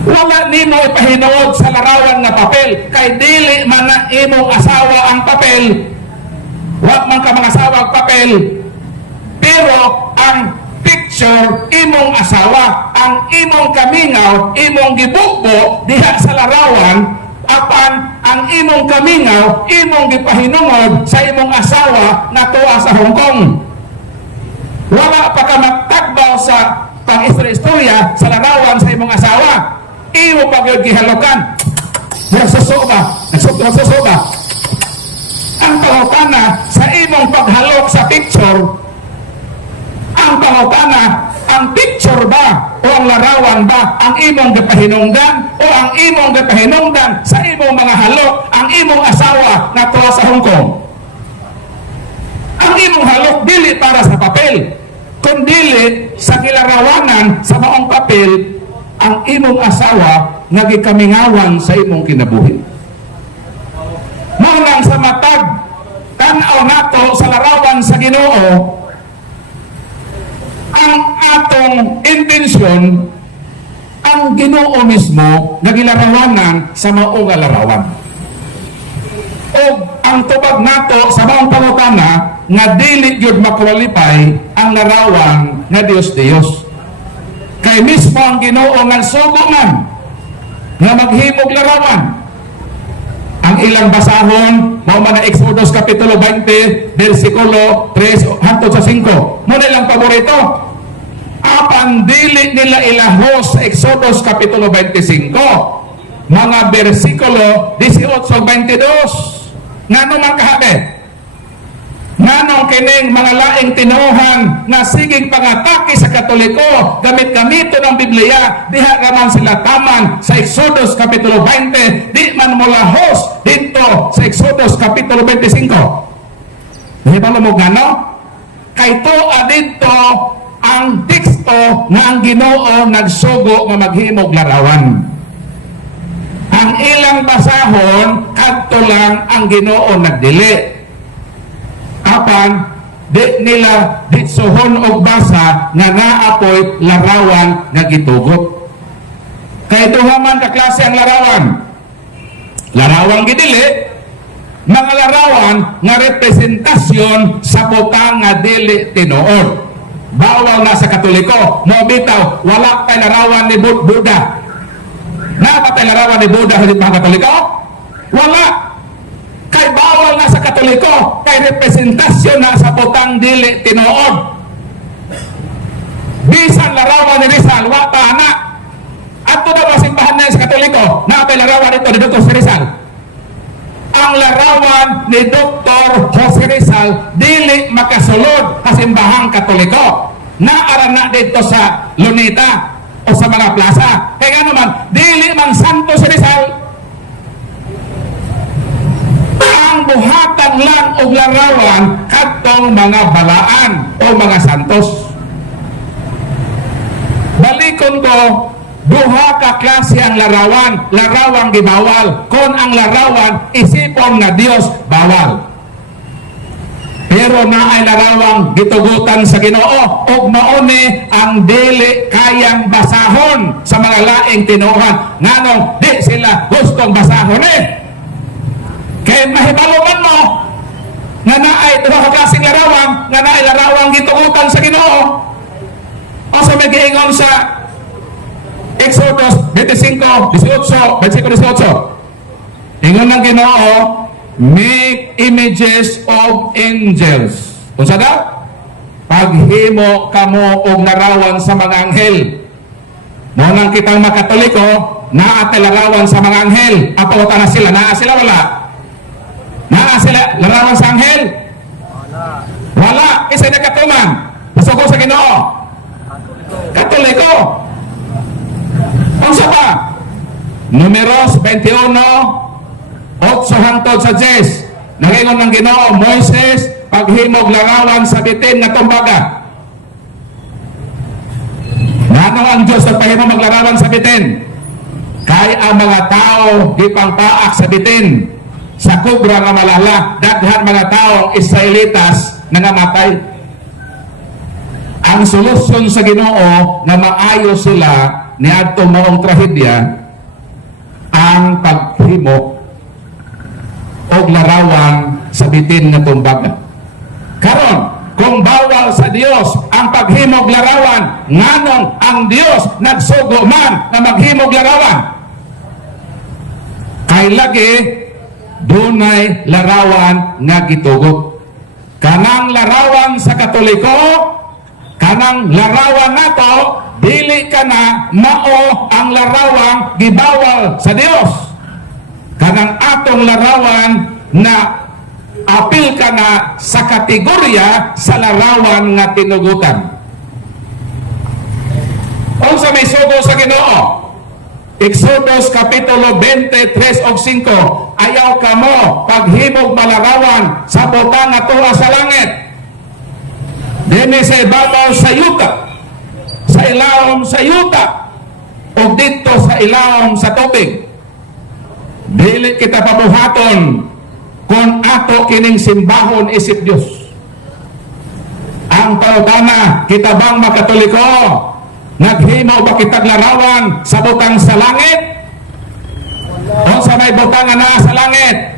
Wala nimo ipahinuod sa larawan nga papel kay dili man na imong asawa ang papel. Wa man ka mga asawa ang papel. Pero ang picture imong asawa, ang imong kamingaw, imong gibukbo diha sa larawan, apan ang imong kamingaw, imong gipahinungod sa imong asawa na tuwa sa Hong Kong. Wala pa ka magtagbaw sa pang-istorya sa larawan sa imong asawa. Imo pa gyud gihalukan. Nagsusuba. Ang pangutana sa imong paghalok sa picture, ang pangutana, ang picture ba o ang larawan ba ang imong gipahinungdan o ang imong gipahinungdan sa imong mga halok ang imong asawa na tuwa sa Hong Kong? Ang imong halok dili para sa papel, kundi sa kilarawanan sa maong papel ang imong asawa nga gikamingawan sa imong kinabuhi. Munang sa matag tan-aw nato sa larawan sa Ginoo, ang atong intensyon ang Ginoo mismo nagilarawanan sa mao nga larawan. O ang tubag nato sa maong pangutana nga dili gyud makwalipay ang larawan nga Dios. Kay mismo ang Ginoo nga suguman nga maghimog larawan. Ang ilang basahon mao man Exodus kapitulo 20 bersikulo 3 hangtod sa 5. Mo ilang paborito. Apan dili nila ilahos sa Exodus kapitulo 25 mga bersikulo 18 22. Ngano man kahabe? Nganong kining mga laing tinuhan na siging pangatake sa Katoliko gamit-gamito ng Biblia diha raman sila taman sa Exodus kapitulo 20 di man molahos dito sa Exodus kapitulo 25. Nahibalo mo ngano? Kay tuwa dito ang teksto nga ang Ginoo nagsugo nga maghimog larawan. Ang ilang basahon kadto lang ang Ginoo nagdili. Apan di nila ditsuhon og basa nga naapoy larawan nga gitugot. Kay duha man ka klase ang larawan. Larawang gidili, mga larawan nga representasyon sa butang nga dili tinuod. Bawal na sa Katoliko, mo bitaw wala tay larawan ni Buddha. Napatay larawan ni Buddha sa mga Katoliko? Wala. Kay bawal na sa Katoliko, kay representasyon na sa butang dili tinuod. Bisan larawan ni Rizal, wa pa na. At ito daw simbahan na sa Katoliko, napay larawan ito ni Dr. Rizal. Ang larawan ni Dr. Jose Rizal dili makasulod sa simbahang Katoliko. Naara na dito sa Lunita o sa mga plaza. Kaya naman, dili man santo si Rizal. Ang buhatan lang o larawan katong mga balaan o mga santos. Balikon ko, duha ka klase ang larawan. Larawang gibawal. Kung ang larawan isipon na Dios, bawal. Pero naay larawang gitugutan sa Ginoo ug mauni ang dili kayang basahon sa mga laing tinuhan. Nganong di sila gustong basahon Kaya mahibaluman mo nga naay duha ka klaseng larawang, nga naay larawang gitugutan sa Ginoo. O sa may giingon sa Exodus 25, 18, versikulo 18. Ingon ng Ginoo, make images of angels. Unsa daw? Paghimo kamo og larawan sa mga anghel. Mo nang kitang makatoliko, naa larawan sa mga anghel. Apo ta na sila, naa sila wala? Naa sila larawan sa anghel? Wala. Isa na katuman. Pasuko sa Ginoo. Katoliko. Unsa pa? Números 21, 8 hangtod sa 10. Nangingon ng Ginoo, Moises, paghimog larawan sa bitin na tumbaga. Ngano ang Diyos nagpahimo maglarawan sa bitin? Kay ang mga tao ipangpaak sa bitin. Sa kubra nga malala, daghan mga taong Israelitas nangamatay. Ang solusyon sa Ginoo na maayo sila niadto maong trahedya ang paghimo og larawan sa bitin nga tumbaga. Karon, kung bawal sa Dios ang paghimog larawan, nganong ang Dios nagsugo man na maghimog larawan? Kay lagi dunay larawan nga gitugot. Kanang larawan sa Katoliko, kanang larawan nato, dili ka na mao ang larawang gibawal sa Dios. Kanang atong larawan na apil ka na sa kategorya sa larawan nga tinugutan. Unsa may sugo sa Ginoo? Exodus Kapitulo 23 og 5, ayaw kamo paghimog malarawan sa butang nga tuwa sa langit. Dini sa ibabaw sa yuta, sa ilawom sa yuta, o dito sa ilawom sa tubig. Dili kita pabuhaton kung ato kining simbahon isip Dios. Ang pautana, kita bang makatoliko? Naghimaw ba kitag larawan sa butang sa langit? O sa may butang na sa langit?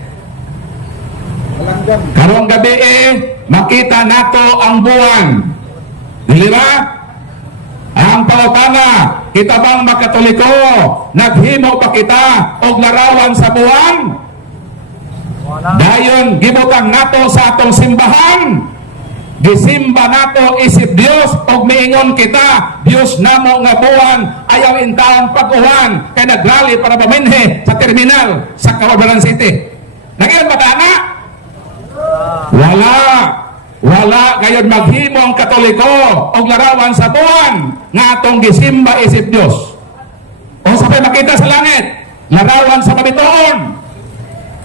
Karong gabi makita nato ang buwan. Dili ba? Ang pautana, kita bang makatoliko? Naghimaw ba kita og larawan sa buwan? Dayon gibutang nato sa atong simbahan, gisimba nato isip Dios og miingon kita, Dios namo nga buwan ayaw intawang pag-uwan kay nagrally para paminhe sa terminal sa Cababalan City. Nangiyon ba ana? Wala gayon maghimo ang Katoliko og larawan sa buwan nga atong gisimba isip Dios. O sabay makita sa langit, larawan sa mabituon.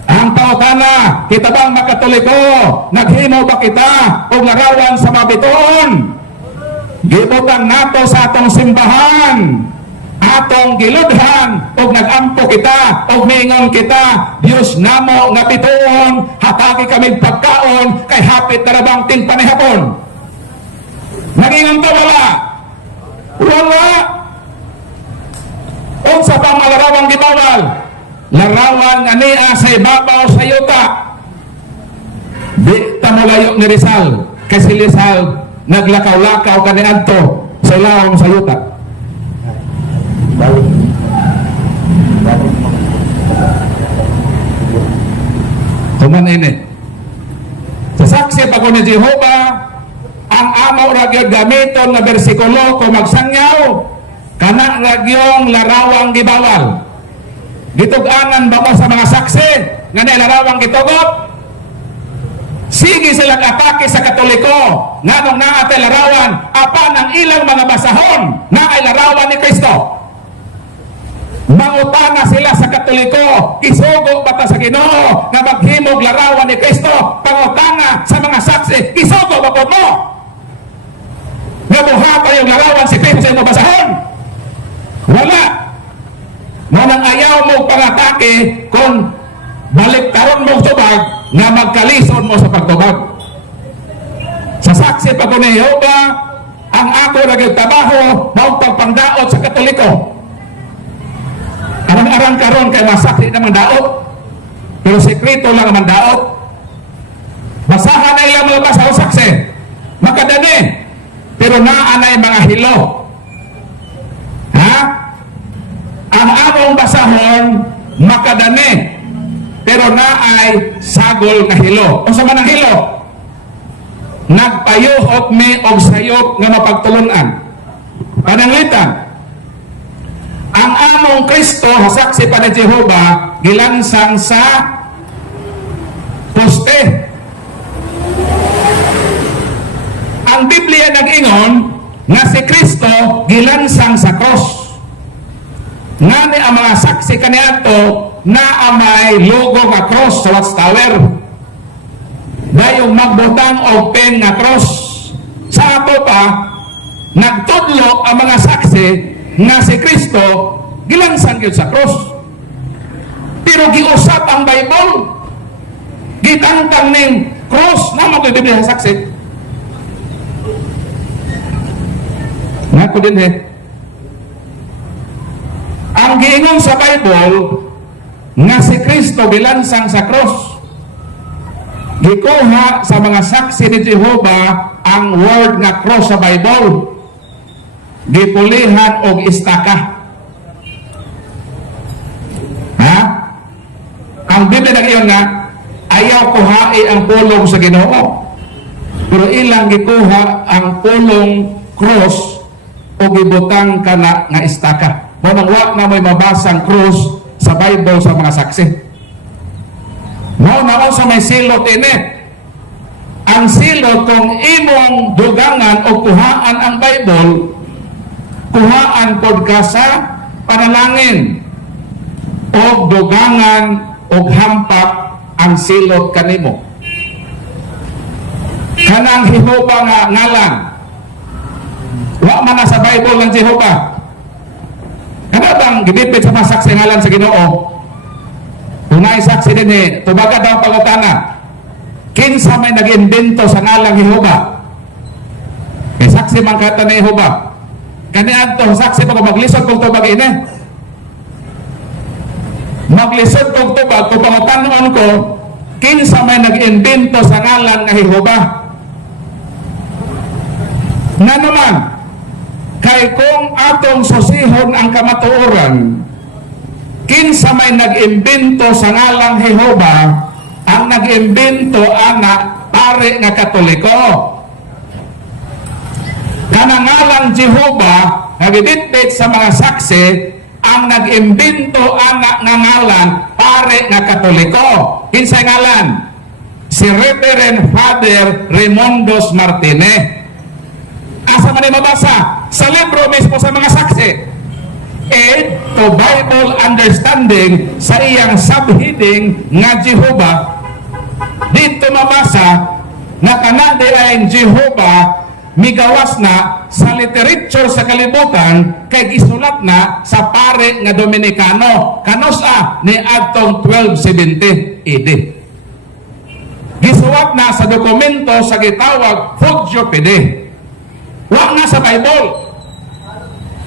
Ang pautana, kita bang makatoliko? Naghimo ba kita og larawan sa mabituon? Gibutang nato sa atong simbahan, atong giludhan, og nagampo kita, og miingon kita, Dios namo nga bituon, hatagi kami pagkaon, kay hapit na rabang ting panihapon. Nagingon to wala? Wala. Unsa pang malarawang gibawal? Larawan nga niya sa ibabaw sa yuta. Di tamulayo ni Rizal. Kasi Rizal naglakaw-lakaw kaniadto sa ilawom sa yuta. Kuman ini. Sa saksi pa ko ni Jehovah, ang amo ragyod gamiton na bersikulo kung magsangyaw, kana ragyong larawang gibawal. Gituganan ba mo sa mga saksi nga nilarawang gitugot? Sige silang atake sa Katoliko nganong naatay larawan apan ang ilang mga basahon na ay larawan ni Kristo. Mangutana sila sa Katoliko, isugo ba ta sa Ginoo nga maghimog larawan ni Kristo? Pangutana sa mga saksi, isugo ba po mo nga buhata yung larawan si Kristo sa imong basahon? Wala. Manang ayaw mo pangatake kung baliktaron mo subag nga magkalison mo sa pagtubag. Sa saksi pa ko ni Jehovah, ang ako nagtrabaho maong pagpangdaot sa Katoliko. Arang-arang karon kay masakli naman daot, pero sekreto lang naman daot. Basahan na ilang mga basa o saksi, makadani, pero naanay mga hilo. Ang among basahon makadani pero naay sagol nga hilo. O sa manang hilo, nagpayuhot mi og sayop nga mapagtulunan. Pananglitan, ang among Kristo saksi pa ni Jehovah gilansang sa poste. Ang Biblia nag-ingon nga si Kristo gilansang sa cross. Ngani ang mga saksi kaniadto na amay logo nga cross sa watchtower. Dayong magbutang og pen nga cross. Sa ato pa nagtudlo ang mga saksi nga si Kristo gilansang gyud sa cross. Pero giusap ang Bible. Gitangtang ning cross na mo Biblia sa saksi. Nako din ang giingon sa Bible nga si Kristo bilansang sa cross. Gikuha sa mga saksi ni Jehovah ang word nga cross sa Bible. Gipulihan og istaka. Ha? Ang Biblia nag-iyon nga ayaw kuhai ang pulong sa Ginoo. Pero ilang gikuha ang pulong cross o gibutang kana nga istaka. Manang wa na may mabasang cross sa Bible sa mga saksi. Mao na sa may silot ini. Ang silot kung imong dugangan o kuhaan ang Bible, kuhaan pod ka sa panalangin o dugangan o hampak ang silot kanimo. Kanang Jehovah nga ngalan. Wa man na sa Bible ng Jehovah. Kada bang gibipit sa mga saksi ngalan sa Ginoo? Unay saksi din tubaga daw pangutana. Kinsa may nag-imbento sa ngalang Jehovah? Kay saksi man kata ni Jehovah. Kani adto saksi pa ko maglisod kung tubag ini. Maglisod kung tubag kung pangutanon ko, kinsa may nag-imbento sa ngalan nga Jehovah? Na naman, kay kung atong susihon ang kamatuoran, kinsa may nag-imbento sa ngalang Jehovah, ang nag-imbento ana pare nga Katoliko. Kanang ngalang Jehovah nagibitbit sa mga saksi, ang nag-imbento ana nga ngalan pare nga Katoliko. Kinsay ngalan? Si Reverend Father Raimundos Martinez. Asa man mabasa sa libro mismo sa mga saksi. Aid to Bible Understanding sa iyang subheading nga Jehovah. Dito mabasa na kanadi ay Jehovah migawas na sa literature sa kalibutan kay gisulat na sa pare nga Dominicano kanos ni adtong 1270 AD. Gisulat na sa dokumento sa gitawag Fogio Fide. Wa nga sa Bible.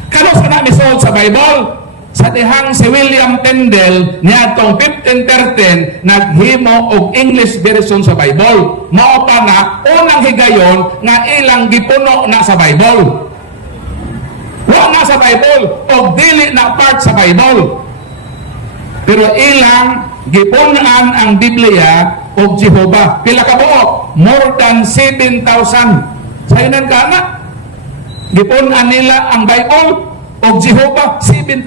Kanos na misuod sa Bible? Sa dihang si William Tyndale niadtong 1513 naghimo og English version sa Bible. Mao pa na unang higayon nga ilang gipuno na sa Bible. Wa nga sa Bible og dili na part sa Bible. Pero ilang gipunan ang Biblia og Jehovah. Pila ka buok? More than 7,000. Sayunan ka na. Gipunan nila ang Bible og Jehovah 7,000.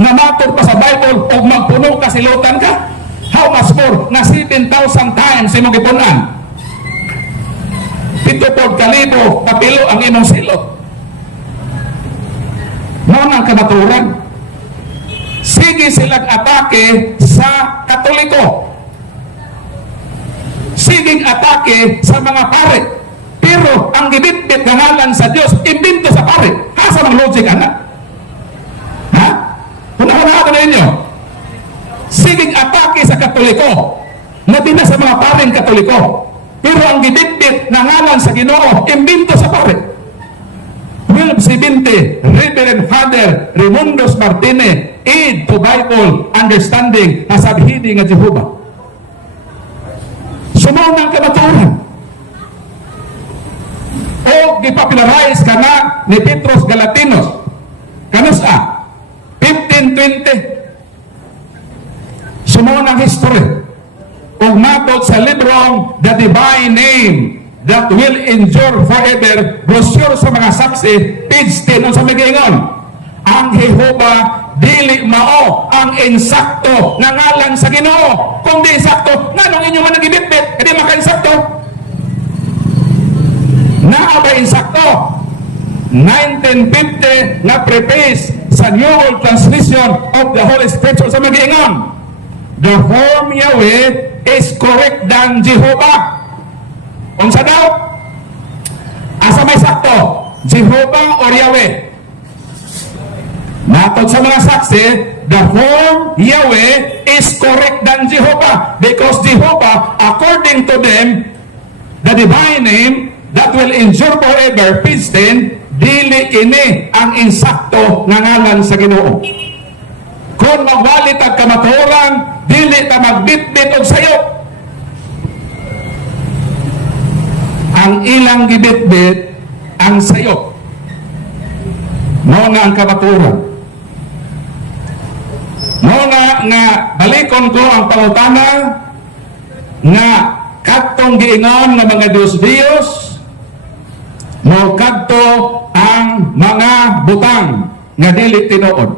Namatod pa sa Bible og magpuno ka silutan ka. How much more na 7,000 times imong gipunan? 7,000 kapilo ang imong silot. Mao nang kamaturan. Sige silang atake sa Katoliko. Sige atake sa mga pare. Pero ang gibitbit ng ngalan sa Diyos, imbento sa pare. Hasa ng logic, anak? Ha? Una-una na ninyo. Siging atake sa Katoliko. Labi na sa mga pareng Katoliko. Pero ang gibitbit ng ngalan sa Ginoo, imbento sa pare. 1270, Reverend Father Raimundos Martinez, Aid to Bible Understanding, nasabhidi nga Jehovah. Sumunang kamaturan. O gipapilarize ka na ni Petros Galatinos. Kanus 1520. Sumunang history. Ug matod sa librong The Divine Name That Will Endure Forever, brochure sa mga saksi, page 10, ang sa magiingon, ang Jehovah dili mao ang insakto na ngalan sa Ginoo. Kung di insakto, nanong inyo man nagibitbit, hindi maka-insakto. Naa ba insakto? 1950 na preface sa New World Translation of the Holy Scripture sa magiingon, the form Yahweh is correct than Jehovah. Unsa daw? Asa may sakto? Jehovah or Yahweh? Matod sa mga saksi, the form Yahweh is correct than Jehovah because Jehovah, according to them, the divine name, that will endure forever, page 10, dili kini ang insakto nga ngalan sa Ginoo. Kung magwalit ang kamatuoran, dili ta magbitbit og sayop. Ang ilang gibitbit ang sayop. Mao na ang kamatuoran. Mao na nga balikon ko ang pangutana nga kadtong giingon nga mga Diyos mo kadto ang mga butang nga dili tinuod.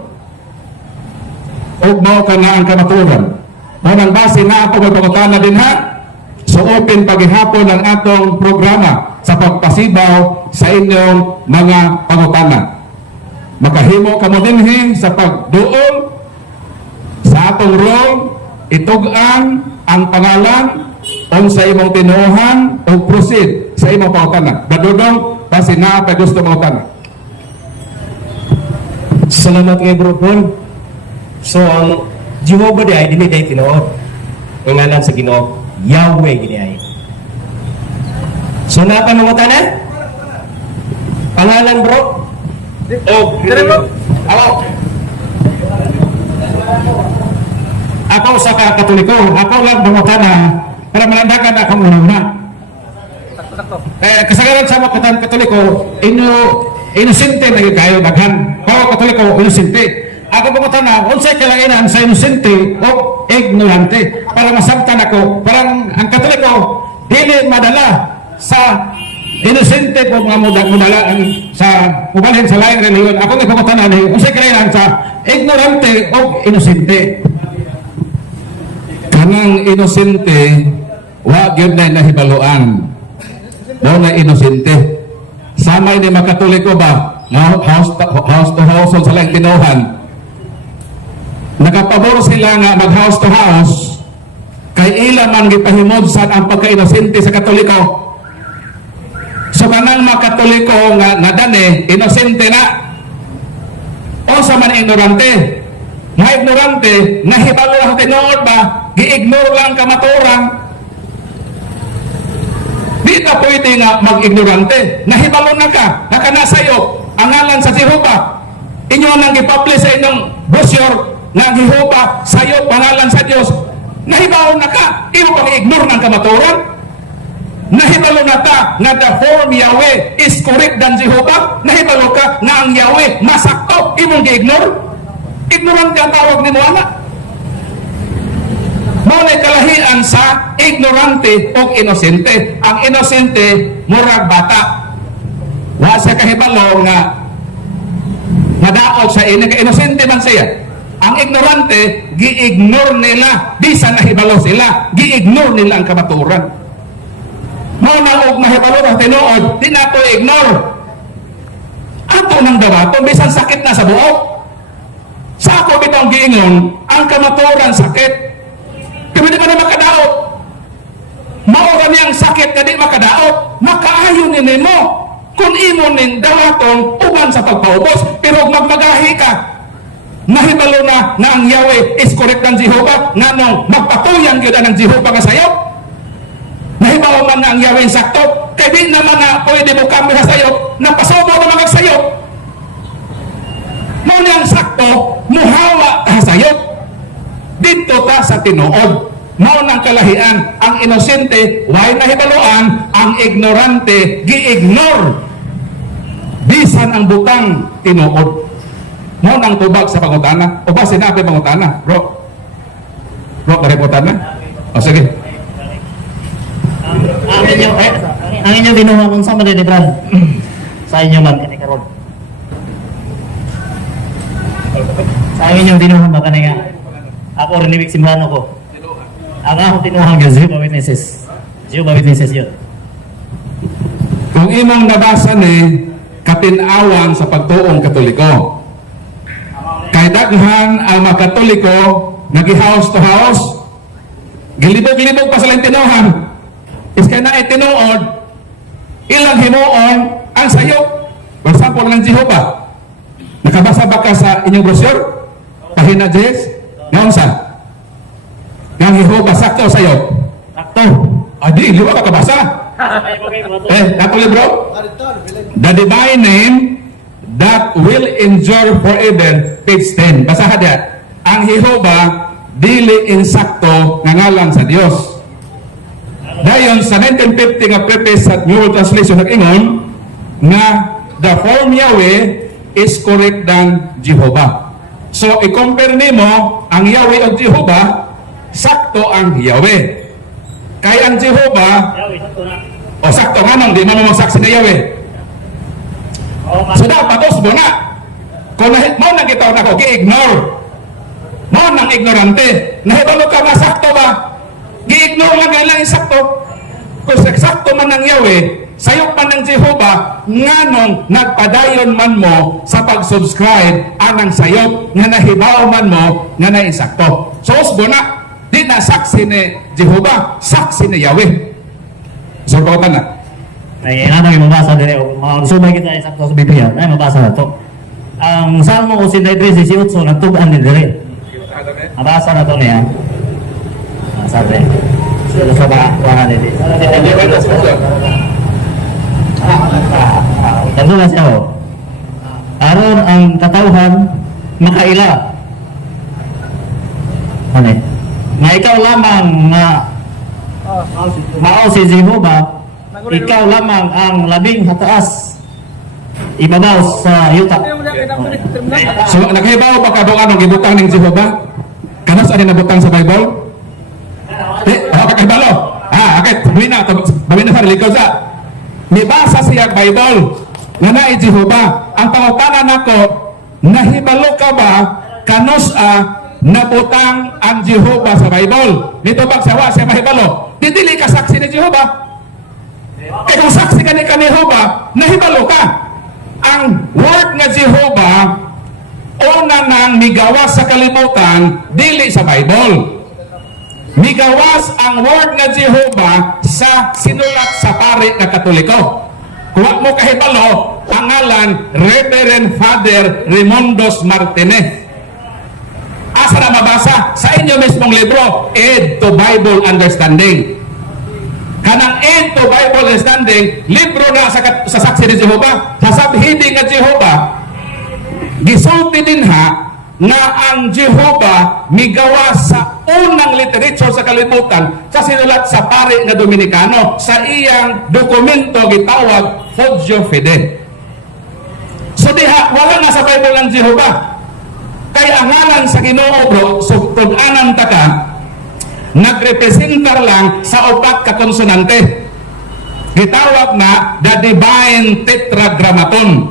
Ug mao kana ang kamatuoran. Mao nang base na ako pagpangutana din ha. So open paghihapon ang atong programa sa pagpasibaw sa inyong mga pangutana. Makahimo kamo dinhi sa pagduol sa atong role, itugan ang pangalan unsa imong tinuohan o proceed sa imong pangutana. Dadudong base na pa gusto mangutana. Salamat kay Bro Paul. So, ang Jehovah di ay dili day tinuod. Ang ngalan sa Ginoo, Yahweh gini ay. So, napanungutan na? Pangalan, bro? Ako sa Katoliko, ako lang bumutana para malandagan akong una. Kaya kasagaran sa mga Katoliko, inosente na kayo daghan. Para Katoliko, inosente. Ako bumutana, unsay kalainan sa inosente o ignorante. Para masabtan ako, parang ang Katoliko, dili madala sa inosente po mga mudala sa ubalhin sa laing reliyon. Ako nga bumutana, unsay kalainan sa ignorante o inosente. Kanang inosente, wa gyud na nahibaluan. Mao na inosente. Samay ni makatoliko ba? House to house sa laing tinuhan. Nakapabor sila nga mag house to house kay ila man gipahimod sa ang pagka-inosente sa Katoliko. So kanang mga Katoliko nga nadane inosente na. O sa man ignorante. Mga ignorante, nahibalo lang tinuod ba? Gi-ignore lang kamaturan. Di ka pwede nga mag-ignorante. Nahibalo na ka, nakana sa'yo, ang ngalan sa Jehovah. Inyo nang gipublish sa inyong brochure nga Jehovah, sa'yo, pangalan sa Diyos. Nahibalo na ka, imo pang ignore ng kamaturan. Nahibalo na ka nga the form Yahweh is correct than Jehovah. Nahibalo ka nga ang Yahweh masakto, imong gi-ignore. Ignorante ang tawag ni Muhammad. Muna kalahian sa ignorante o inosente. Ang inosente, murag bata. Wa siya kahibalo nga madaot sa ini, ka inosente man siya. Ang ignorante, gi-ignore nila. Di sa nahibalo sila, gi-ignore nila ang kamaturan. Muna og nahibalo na tinuod, di na to ignore. Ato nang dawato, bisan sakit na sa buok. Sa ako bitong giingon, ang kamaturan sakit. Kami di ba na makadaot? Maura niyang sakit na di makadaot. Makaayon ni mo. Kung imo ning dawaton, uban sa pagpaubos. Pero magmagahi ka. Nahibalo na ang Yahweh is correct ng Jehovah. Nga nung magpatuyan yun ang Jehovah nga sayo. Nahibalo man na ang Yahweh sakto. Kaya di naman na pwede mo kami sa sayo. Napasubo na mga sayo. Muna ang sakto, muhawa ta sayop. Dito ta sa tinuod. Mao nang kalahian, ang inosente way nahibaluan, ang ignorante gi-ignore. Bisan ang butang tinuod. Mao nang tubag sa pangutana. O ba sinabi pangutana? Bro, kare pangutana? O sige. Ang inyo binuha kung saan madidibran sa inyo man kani karon. Sa inyo binuha ba kanaya? Ako rin ibig simbahan ko. Ang ako tinuhang yung Jehovah Witnesses. Jehovah Witnesses yun. Kung imong nabasa ni katinawan sa pagtuong Katoliko. Kay daghan ang mga Katoliko nagi-house to house. Gilibog-libog pa silang tinuhan. Is kaya na tinuod, ilang himuon ang sayo. For example, ng Jehovah. Nakabasa ba ka sa inyong brochure? Pahina Jess? Ngayon sa? Ng Jehovah sakto sayo? Sakto. Adi, di ba kakabasa? Nato libro? The divine name that will endure forever, page 10. Basahan diya. Ang Jehova, dili insakto nga ngalan sa Dios. Dayon sa 1950 nga preface sa New World Translation nag-ingon nga the form Yahweh is correct than Jehovah. So i-compare nimo ang Yahweh o Jehovah, sakto ang Yahweh. Kay ang Jehovah, o sakto nga nang di mo magsaksi na Yahweh. So dapat usbo na. Kung mo nang kita na ko, gi-ignore. Mo nang ignorante. Nahibalo ka na sakto ba? Gi-ignore lang kailang sakto. Kung sakto man ng Yahweh, sayok man ng Jehovah, nganong nagpadayon man mo sa pag-subscribe anang sayok nga nahibaw man mo nga naisakto. So usbo na. Di na saksi ni Jehovah, saksi ni Yahweh. So kautan na. Ay, ano yung mabasa din o sumay kita isakto sa Biblia, ay mabasa na to. Ang Salmo 83:18 nagtugan ni dire. Mabasa na to niya. Sabi. Sila sa bakuhan nila. Ganun na siya o. Aron ang katauhan makaila. Ano eh? Nga ikaw lamang nga mao si Jehovah, ikaw lamang ang labing hataas ibabaw sa yuta. So naghibaw ba kadong anong gibutang ning Jehovah? Kanas ani nabutang sa Bible? Kakibalo. Okay, sabihin na sa likaw sa. Nibasa siya Bible nga na Jehovah. Ang pangutanan nako, nahibalo ka ba kanos nabutang ang Jehovah sa Bible? Nito bagsawa siya mahibalo. Dili ka saksi ni Jehovah. Eh kung saksi ka ni Jehovah, nahibalo ka. Ang word nga Jehovah, una nang migawas sa kalibutan, dili sa Bible. Migawas ang word nga Jehovah sa sinulat sa pari nga Katoliko. Kuha mo kahibalo, ang ngalan Reverend Father Raimundos Martinez. Asa na mabasa? Sa inyo mismong libro, Aid to Bible Understanding. Kanang Aid to Bible Understanding, libro na sa saksi ni Jehovah. Hasabhidi nga Jehovah, gisulti din ha nga ang Jehovah migawas sa unang literature sa kalibutan sa sinulat sa pari nga Dominikano sa iyang dokumento gitawag Fogio Fide. So diha, wala na sa Bible ng Jehovah. Kaya ang ngalan sa Ginoo bro, sugtod-anan ta ka, nagrepresentar lang sa upat ka konsonante. Gitawag na the Divine Tetragrammaton.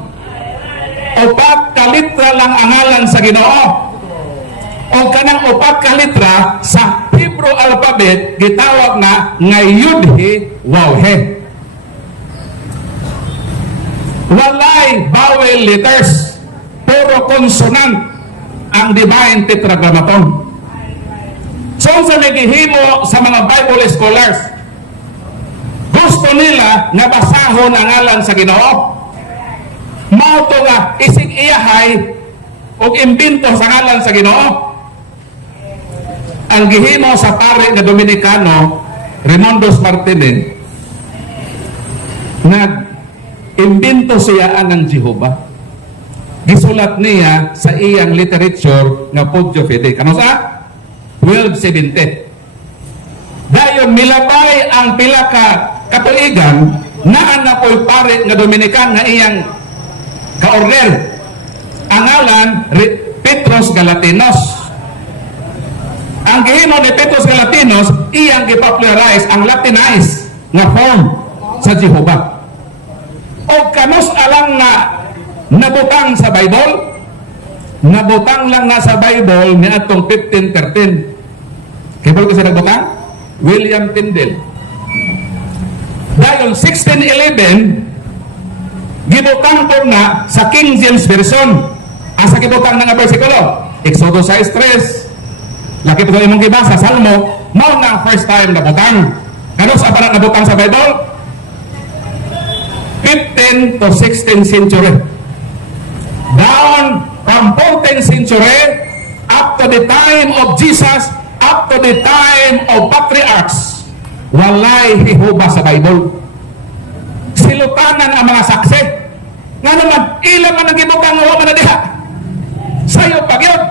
Upat ka litra lang ang ngalan sa Ginoo. O kanang upat ka litra sa Hebrew alphabet gitawag na Yud-He Waw-He. Walay vowel letters, puro consonant ang Divine Tetragrammaton. So sa nagihimo sa mga Bible scholars, gusto nila nga basahon ang ngalan sa Ginoo. Mao to nga isig iyahay o imbento sa ngalan sa Ginoo. Ang gihimo sa pare nga Dominikano Raimundos Martinez, nag-imbento siya ang Jehovah. Gisulat niya sa iyang literature nga Fogio Fide. Kano sa 1270. Dayon milabay ang pila ka katuigan na napoy pare nga Dominican nga iyang ka-order. Ang ngalan Petrus Galatinos. Ang gihimo ni Petrus Galatinos, iyang gipopularize ang Latinized nga form sa Jehovah. O kanos alang na nabutang sa Bible? Nabutang lang na sa Bible ni atong 1513. Kaya ko sa nabutang? William Tyndale. Dahil 1611, gibutang po na sa King James Version. Asa gibutang na nga versikulo? Exodus 6:3. Laki po imong gibasa, Salmo, mao na ang first time nabutang. Ano sa parang nabutang sa Bible? 15th to 16th century. Down from 14th century up to the time of Jesus, up to the time of patriarchs, walay hihuba sa Bible. Silutanan ang mga saksi. Nga naman, ilan man ang gibutang nga man na diha. Sayo pag yun.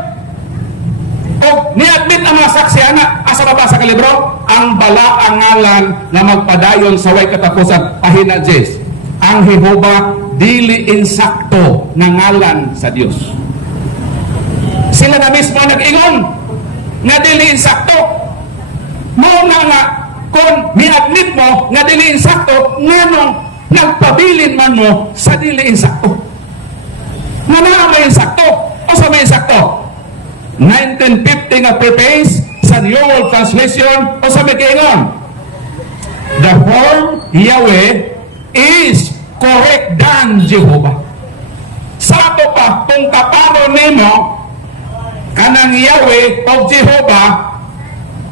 O ni-admit ang mga saksi ana, asa mabasa ka libro? Ang bala ang ngalan na magpadayon sa way katapusan, pahina Jes. Ang hihuba dili insakto nga ngalan sa Dios. Sila na mismo nag-ingon nga dili insakto. Mo na nga kung ni-admit mo nga dili insakto, nganong nagpabilin man mo sa dili insakto. Nga na may insakto. O sa may insakto? 1950 nga preface sa New World Translation o sa may kaingon. The form Yahweh is correct than Jehovah. Sa ato pa, kung kapano nimo kanang Yahweh o Jehovah,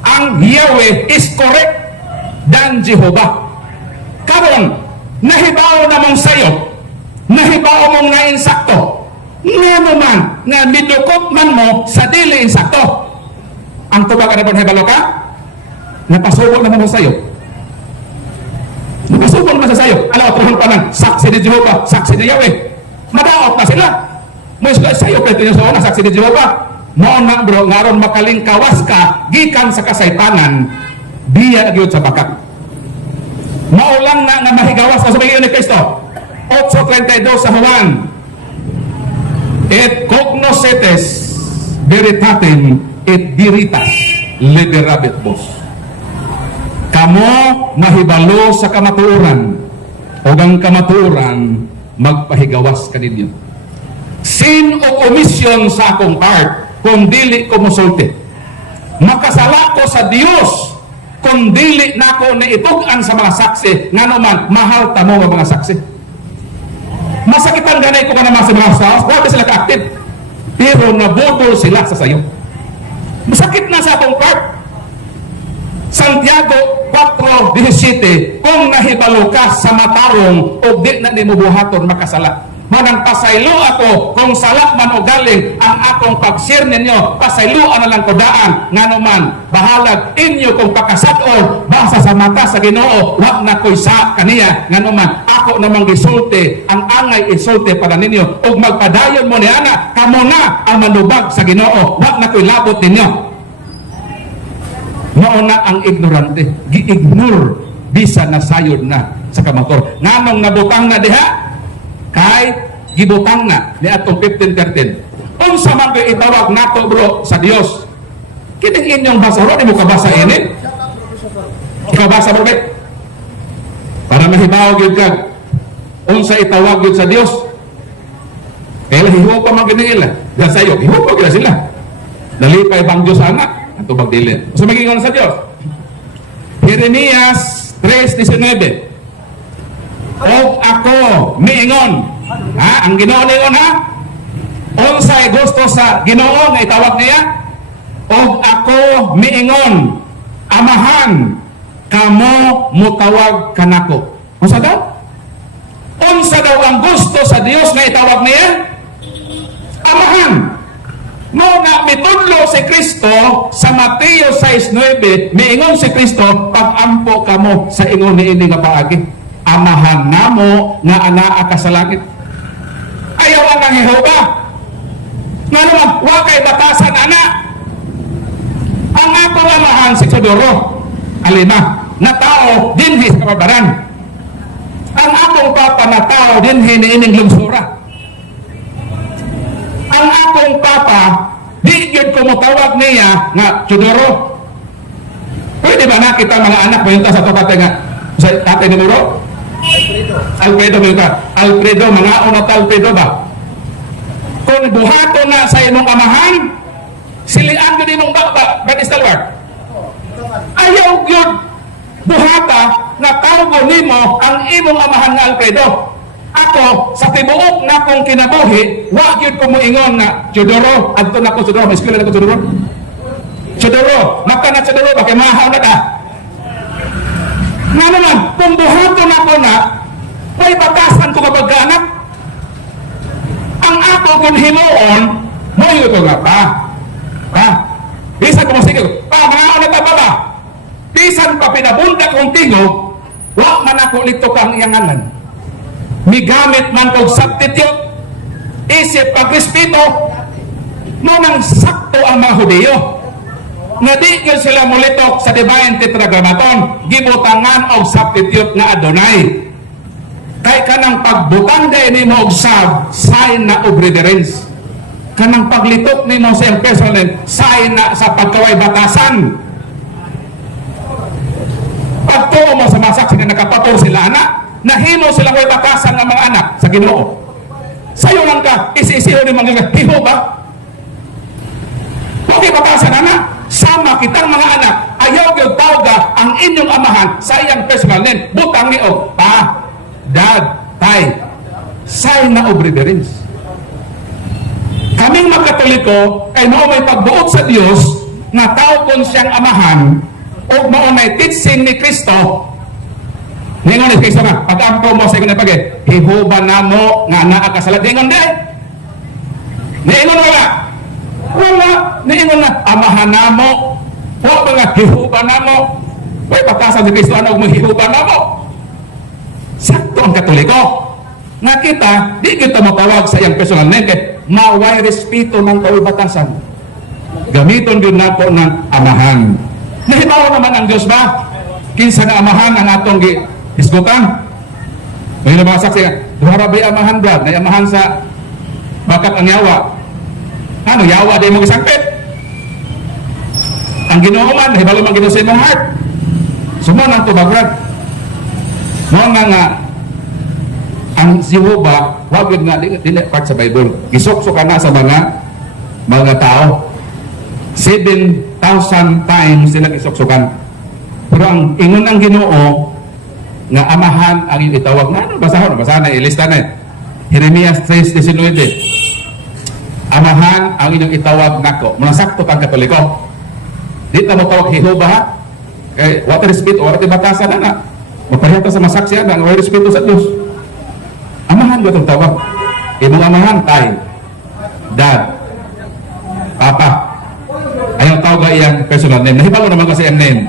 ang Yahweh is correct than Jehovah. Karon, nahibaw na mong sayo, nahibaw mong nga insakto, nga naman, nga midukot man mo sa dili insakto. Ang tubag na hibalo ka, napasubo naman mo sayo. Napasubo naman sa sayo. Alam, tuhon pa lang, saksi ni Jehovah, saksi ni Yahweh. Madaot na sila. May sayo, pwede nyo sa una, saksi ni Jehovah. Noon na bro, ngaron makaling kawas ka, gikan sa kasaypanan, biya nagyod sa bakat. Maulang na nga mahigawas sa sabihin ni Cristo. 8:32 sa Juan. Et cognoscetes veritatem et veritas liberabit vos. Kamo mahibalo sa kamatuoran, o ang kamatuoran magpahigawas kaninyo. Sin o omisyon sa akong part, kung dili ko musulti. Makasala ko sa Dios kung dili nako na itugan sa mga saksi, nga naman mahal ta mo nga mga saksi. Masakitan ganay ko ka naman sa mga saksi, wala sila ka-active, pero nabudol sila sa sayo. Masakit na sa akong part. Santiago 4:17, kung nahibalo ka sa matarong o di na nimo buhaton makasala. Manang pasaylo ako kung sala man o galing ang akong pagsir ninyo, pasayloan na lang ko daan. Nga naman, bahalag inyo kung pakasad-on basa sa mata sa Ginoo, wag na ko'y sa kaniya. Nga naman, ako namang gisulti, ang angay isulti para ninyo. Ug magpadayon mo ni ana, kamo na ang manubag sa Ginoo, wag na ko'y labot ninyo. Mauna ang ignorante, gi-ignore bisa na sayod na sa kamator. Nganong nabutang na diha, kay gibutang na ni atong 15:13. Unsa man kay itawag nato bro sa Dios? Kining inyong basa ro, di mo kabasa ini? Kabasa bro, para mahibaw gyud kag unsa itawag gyud sa Dios. Kaya hiho pa man gid nila. Dan sayo, hiho pa gyud sila. Nalipay bang Dios anak ato magdili. Unsa magiingon sa Dios? Jeremias 3:19. Og ako miingon, ha, ang Ginoo niyon ha, unsay gusto sa Ginoo nga itawag niya, og ako miingon, amahan kamo mutawag kanako. Unsa daw? Unsa daw ang gusto sa Dios nga itawag niya? Amahan. Mo nga mitudlo si Kristo sa Mateo 6:9, miingon si Kristo, pag-ampo kamo sa ingon niini nga paagi. Amahan namo nga anaa ka sa langit. Ayaw ang Jehova. Nga naman, wa kay batasan ana. Ang akong amahan si Chodoro, alima, na tao dinhi sa kababaran. Ang akong papa na tao dinhi niining lungsura. Ang akong papa, di yun kumutawag niya nga Chodoro. Pwede ba nakita mga anak mo yun sa tatay nga sa tatay ni Muro? Alfredo mga Alfredo, mga una Alfredo ba? Kung buhato na sa imong amahan, silian ko din mong Batistalwar. Ayaw yun buhata na tawgo nimo ang imong amahan nga Alfredo. Ako, sa tibuok na kong kinabuhi, wag yun ko moingon na Chodoro, adto na ko Chodoro, may eskwela na ko Chodoro. Chodoro, maka na Chodoro, bakit mahaw na ka? Nga naman, kung buhaton ako na, may batasan ko kapag anak. Ang ako kung himuon, mo yun ko nga pa. Bisa ko mo sige, mga ulit ba ba? Bisa bisan pa pinabunda kong tingog, wa man ako lito kang iyanganan. Migamit man kong substitute, isip pagrespeto, nang sakto ang mga Hudiyo. Nga di yun sila mulitok sa Divine Tetragrammaton, gibutangan og substitute nga Adonai. Kay kanang pagbutang din mo og sign na og reverence. Kanang paglitok nimo sa iyang personal sign na sa pagkaway batasan. Pagtuo mo sa masak nga nakapator sila anak, nahimo sila way batasan ng mga anak sa Ginoo. Sayo lang ka, isi-isiho ni mga hiho ba? Okay, batasan anak. Sama kitang mga anak, ayaw yung tawga ang inyong amahan sa iyang personal name. Butang ni og pa, dad, tay. Sign na of reverence. Kaming mga Katoliko ay mao may pagbuot sa Dios nga tawgon siyang amahan o mao may teaching ni Kristo. Ningon ni Kristo nga, pag-ampo mo sa ikong pag hihuba na mo nga naa ka sa lahat. Ningon di. Ningon wala. Wala. Ningon na, amahan na mo. Huwag mga hihuba na mo. Uy, batasan si Kristo, ano kung hihuba na mo? Sakto ang Katoliko. Nga kita, di kita matawag sa iyang personal name kaya maway respeto ng kaway batasan. Gamiton yun na po ng amahan. Nahibaw naman ang Diyos ba? Kinsa na amahan ang atong isgutan. May mga saksi nga, duhara ba'y amahan brad? Na amahan sa bakat ang yawa. Ano, yawa di mo isangpit. Ang Ginoo man, hibalo man Ginoo sa imong heart. Sumanang to bagrad. Mo nga ang Jehovah, wag nga dili part sa Bible. Gisukso ka na sa mga tao. 7,000 times sila gisuksukan. Pero ang ingon ang Ginoo nga amahan ang iyong itawag na ano basahan na ilista na Jeremias 3:19. Amahan ang inyong itawag nako. Muna sakto kang Katoliko. Di ta mo tawag Jehovah ha. Kay what respeto or batasan na. Mapahiyata sa masaksihan na way respeto sa Dios. Amahan ba itong tawag? Imong amahan tay, dad, papa. Ayaw tawag iyang personal name. Nahibalo naman kasi ang name.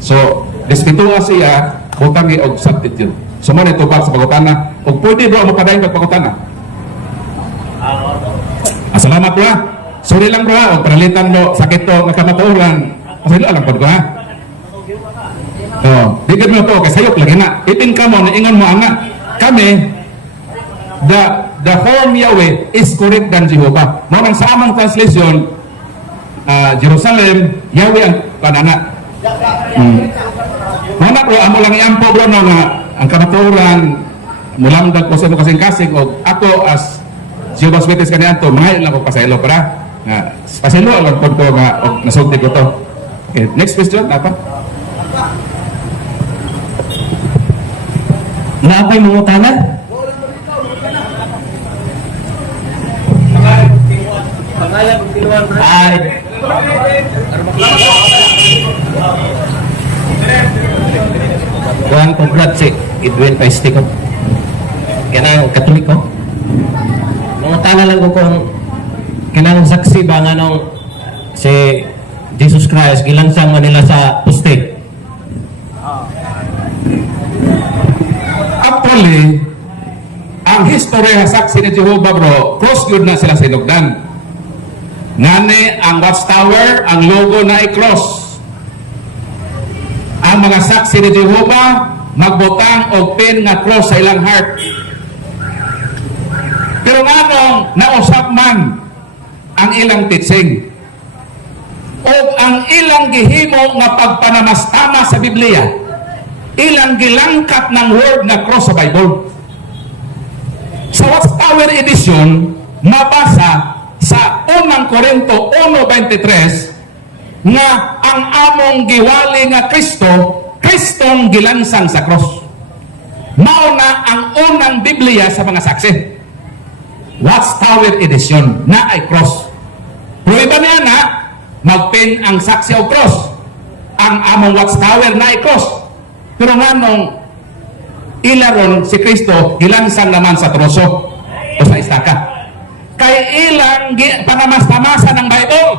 So, respetuha siya, butang ni og substitute. So, man ito sa pagutana. O pwede ba makadayon pagpagutana? Salamat bro ha. Sorry lang bro ha. O paralitan mo sakit to nga kamatuoran. Pasaylo alam po ko ha. Digad mo to kasayok lagi na. Itin ka mo, naingon mo nga. Kami, the form Yahweh is correct than Jehovah. Mga sa amang translation, Jerusalem, Yahweh ang panana. Mga bro, amo lang iampo bro no nga ang kamatuoran mulamdag ko sa kasing-kasing o ako as Jehovah's Witness kaniya to, mga lang ko pasaylo para pasaylo alam po ko nga o nasulti ko to. Okay, next question, apa? Naapay mga tanan? Ay. Kuhan kong si Edwin Paistico. Kaya Katoliko. Mga tanan lang ko kung kailangan saksi ba nga nung si Jesus Christ gilansang nila sa poste. Actually, ang history saksi ni Jehovah bro, cross yun na sila sinugdan. Ngani ang watchtower, ang logo na i-cross. Ang mga saksi ni Jehovah magbutang og pin nga cross sa ilang heart. Pero nganong nausap man ang ilang teaching o ang ilang gihimo nga pagpanamastama sa Biblia, ilang gilangkat ng word na cross sa Bible. Sa Watchtower edition, mabasa sa 1 Korinto 1:23 nga ang among giwali nga Kristong gilansang sa cross. Mao na ang unang Biblia sa mga saksi. Watchtower edition na ay cross. Prueba niya na magpin ang saksi o cross. Ang among Watchtower na ay cross. Pero nga nung ilaron si Kristo gilansang naman sa troso o sa istaka. Kay ilang panamasta-masa ng Bible,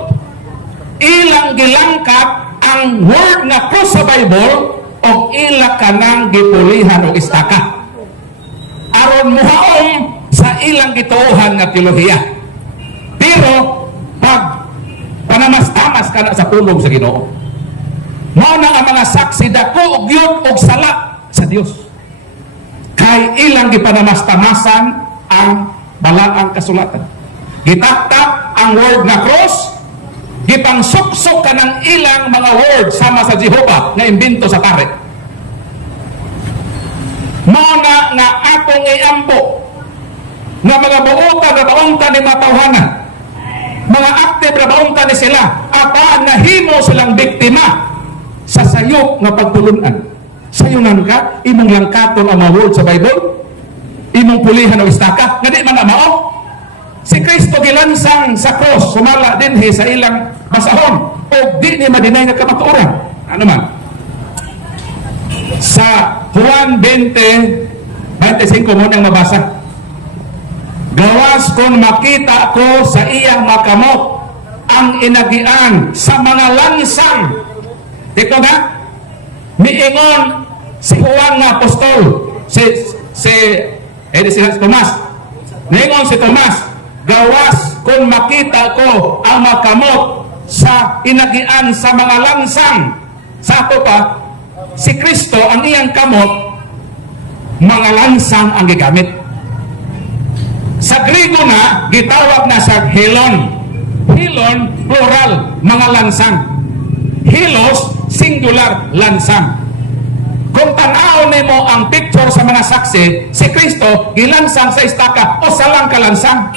ilang gilangkat ang word nga cross sa Bible og ila ka nang gipulihan og istaka aron muhaom sa ilang gituohan nga teolohiya. Pero pag panamastamas ka na sa pulong sa Ginoo, mao na ang mga saksi dako og gyud og sala sa Dios kay ilang gipanamastamasan ang balaang kasulatan. Gitaktak ang word nga cross, gipangsuksok ka ng ilang mga word sama sa Jehovah nga imbento sa taret. Mao na nga atong iampo nga mga buotan na baunta ni matawhanan, mga active na baunta ni sila, ataan nahimo silang biktima sa sayop nga pagtulunan. Sayunan ka, imong langkaton ang mga word sa Bible, imong pulihan o istaka, nga di man na mao. Si Kristo gilansang sa cross, sumala din sa ilang basahon, o di ni madinay nga kamatuoran. Ano man? Sa Juan 20:25 mo nang mabasa. Gawas kung makita ko sa iyang makamot ang inagian sa mga lansang. Dito na, miingon si Juan nga apostol, si Tomas. Miingon si Tomas, gawas kung makita ko ang makamot sa inagian sa mga lansang. Sa ato pa, si Kristo ang iyang kamot, mga lansang ang gigamit. Sa Griego na, gitawag na sa helon. Helon, plural, mga lansang. Helos, singular, lansang. Kung tanaw nimo ang picture sa mga saksi, si Kristo gilansang sa istaka o salang kalansang.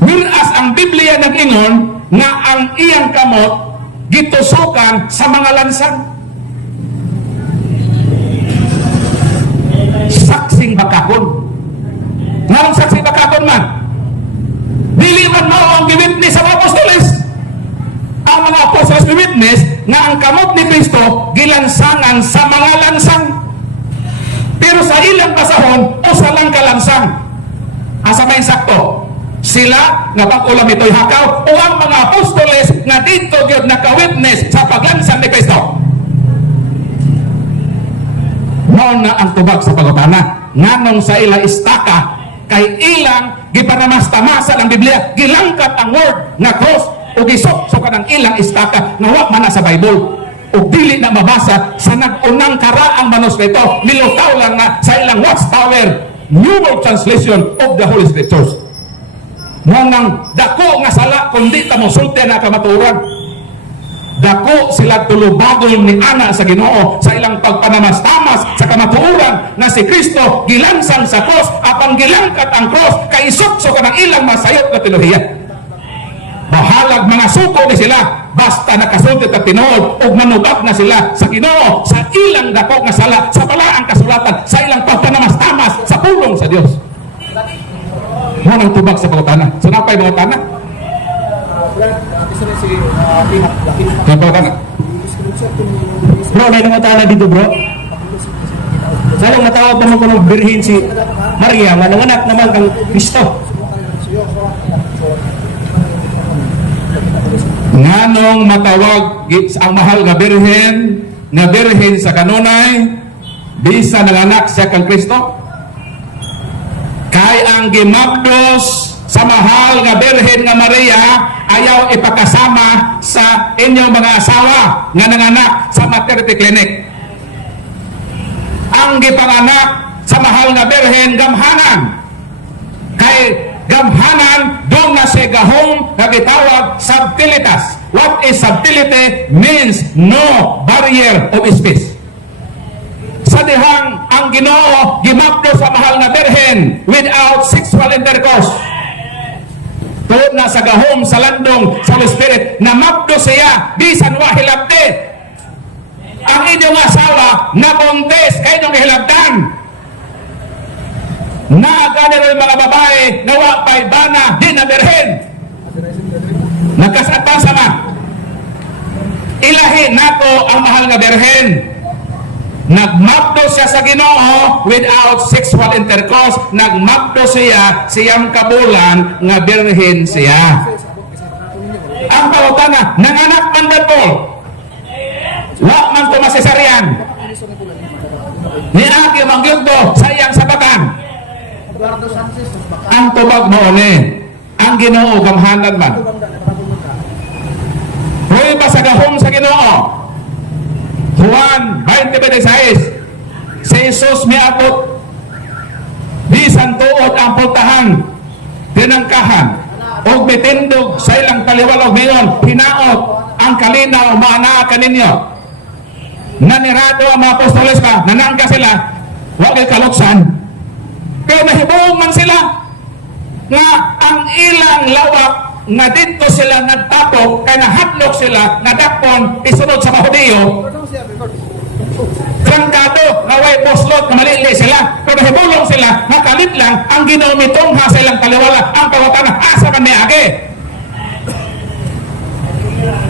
Whereas ang Biblia nag-ingon nga ang iyang kamot gitusukan sa mga lansang. Saksing bakakon. Nganong saksing bakakon man? Dili man mo ang giwitness sa mga apostoles. Ang mga apostoles giwitness nga ang kamot ni Kristo gilansangan sa mga lansang. Pero sa ilang basahon o sa lang kalansang. Asa may sakto? Sila nga pag-ulam ito'y hakaw o ang mga apostoles nga dito gyud naka-witness sa paglansang ni Kristo. Mao na ang tubag sa pagutana. Nganong sa ila istaka kay ilang gipanamastamasan ang Biblia, gilangkat ang word nga cross o gisok-sokan ang ilang istaka nga wa man na sa Bible o dili na mabasa sa nag-unang karaang manuskrito, nilutaw lang na sa ilang watchtower New World Translation of the Holy Scriptures. Nang dako nga sala kundi ta mosulti na kamatuoran. Dako sila tulubagon ni ana sa Ginoo sa ilang pagpanamastamas sa kamatuoran na si Kristo gilansang sa cross apang gilangkat ang cross kay isukso ka ng ilang masayot na teolohiya. Bahalag mga suko ni sila basta nakasulti at tinuod ug manubag na sila sa Ginoo sa ilang dako nga sala sa balaang kasulatan sa ilang pagpanamastamas sa pulong sa Dios. Mo nang tubag sa pagutana. So napay pagutana? Bro, may nangatala dito bro. Sanang matawag pa mo ko ng birhin si Maria nga nanganak naman kang Kristo. Nganong matawag ang mahal nga birhen sa kanunay bisa nanganak siya kang Kristo? Kay ang gimapdos sa mahal nga birhen nga Maria ayaw ipakasama sa inyong mga asawa nga nanganak sa maternity clinic. Ang gipanganak sa mahal nga birhen gamhanan. Kay gamhanan doon na si gahong nga gitawag subtilitas. What is subtility? Means no barrier of space. Sa dihang ang Ginoo gimapdo sa mahal nga birhen without sexual intercourse. Tuod na sa gahom sa landong sa Holy Spirit na mapdo siya bisan wa hilabde. Ang inyong asawa na buntis kay inyong hilabdan. Naagani rin mga babae na wa pay bana di na birhen. Nagkasatan sama. Ilahi nato ang mahal nga birhen. Nagmapdo siya sa Ginoo without sexual intercourse. Nagmapdo siya siyang kabulan nga birhen siya. Ang pangutana, nanganak man ba po? Wa man to masesaryan. Niagi mangyugdo sa iyang sabakan. Ang tubag mo ni, ang Ginoo gamhanan man. Hoy ba sa gahom sa Ginoo? Juan 20:26. Si Jesus miabot bisan tuod ang pultahan tinangkahan og mitindog sa ilang taliwalog ngayon hinaot ang kalinaw maana kaninyo. Nanirado ang mga apostoles pa, nanangka sila, wag kay kaluksan. Pero nahibuong man sila nga ang ilang lawak nga dito sila nagtapok kay nahatlok sila nadakpon isunod sa Mahudiyo. Trangkado nga way poslot nga malili sila. Pero nahibulong sila nakalit lang ang ginumitong ha sa ilang taliwala ang pangutana asa man may agi.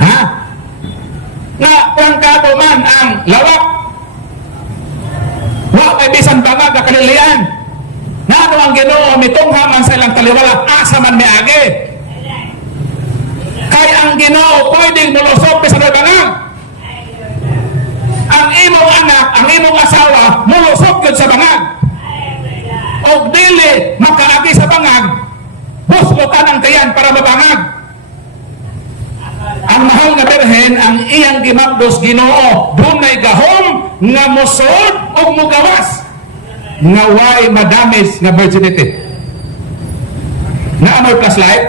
Ha? Nga trangkado man ang lawak. Wa may bisan bangag nga kalilian. Nano ang Ginoo mitungha man sa ilang taliwala asa man may agi. Kay ang Ginoo pwedeng mulusok sa bangag. Ang imong anak, ang imong asawa mulusok yun sa bangag. O dili makaagi sa bangag, buslotan ang tayan para mabangag. Ang mahal nga berhen ang iyang gimagdos Ginoo dunay gahom nga musod o mugawas nga way madamis nga virginity. Nga amoy plus light?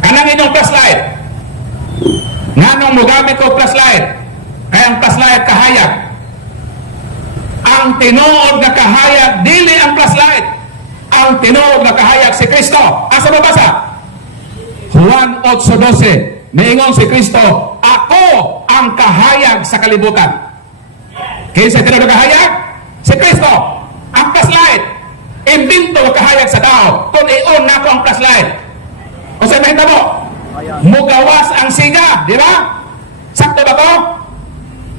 Anang inyong plus light? Nga nung mugamit ko plus light? Kaya ang plus light kahayag. Ang tinuod na kahayag dili ang plus light. Ang tinuod na kahayag si Kristo. Asa mabasa? Juan 8:12. Niingon si Kristo, ako ang kahayag sa kalibutan. Kaya sa tinuod na kahayag? Si Kristo. Ang plus light. Imbinto ang kahayag sa tao. Kung i-on na ako ang plus light. O sa mahita mo? Mugawas ang siga. Di ba? Sakto ba to?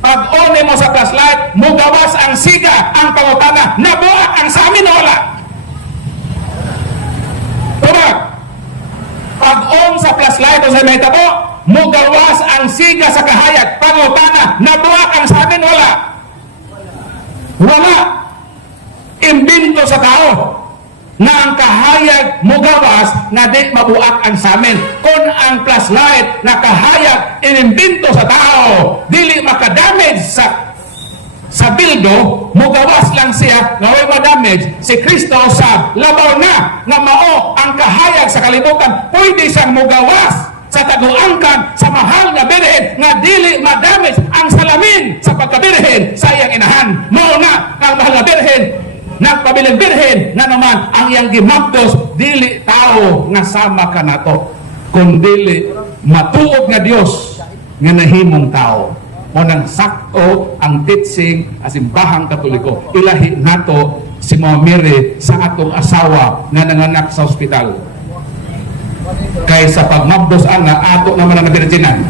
Pag-oni mo sa flashlight, mugawas ang siga, ang pangutana, nabuak ang sa amin wala. Tubag. Pag-on sa flashlight o sa may tabo, mugawas ang siga sa kahayag, pangutana, nabuak ang sa amin wala. Wala. Imbinto sa tao na ang kahayag mugawas na di mabuak ang samin. Kung ang flashlight na kahayag inimbinto sa tao, dili makadamage sa bildo, mugawas lang siya, nga way madamage, si Kristo sa labaw na nga mao ang kahayag sa kalibutan, pwede siyang mugawas sa taguangkan sa mahal na birhen nga dili madamage ang salamin sa pagkabirhen sa iyang inahan. Mao na ang mahal na birhen nagpabiling birhen na naman ang iyang gimagdos dili tao nga sama ka nato kundi matuog nga Dios nga nahimong tao. Mo nang sakto ang teaching sa simbahang Katoliko. Ilahi nato si Mama Mary sa atong asawa nga nanganak sa ospital. Kay sa pagmagdos ana ato naman ang birhenan.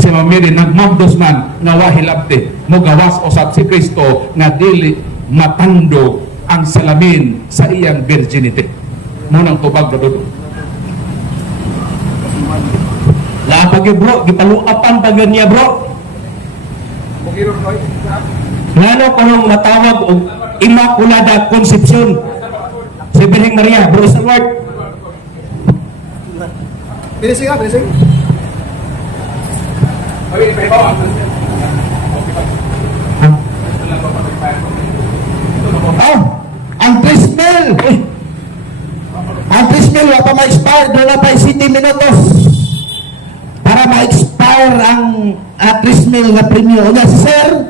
Si Mama Mary nagmagdos man nga wahilabte mugawas usab si Kristo nga dili matando ang salamin sa iyang virginity. Munang tubag na doon. Lapag bro, gipaluapan pa niya bro. Ngano ko nung matawag og Immaculada Concepcion si Birheng Maria, bro sa word. Bilising nga, bilising. Oh, ang trismel. Ang trismel, wala pa ma-expire. Doon na pa 7 minutos. Para ma-expire ang trismel na premium. Una si Sir,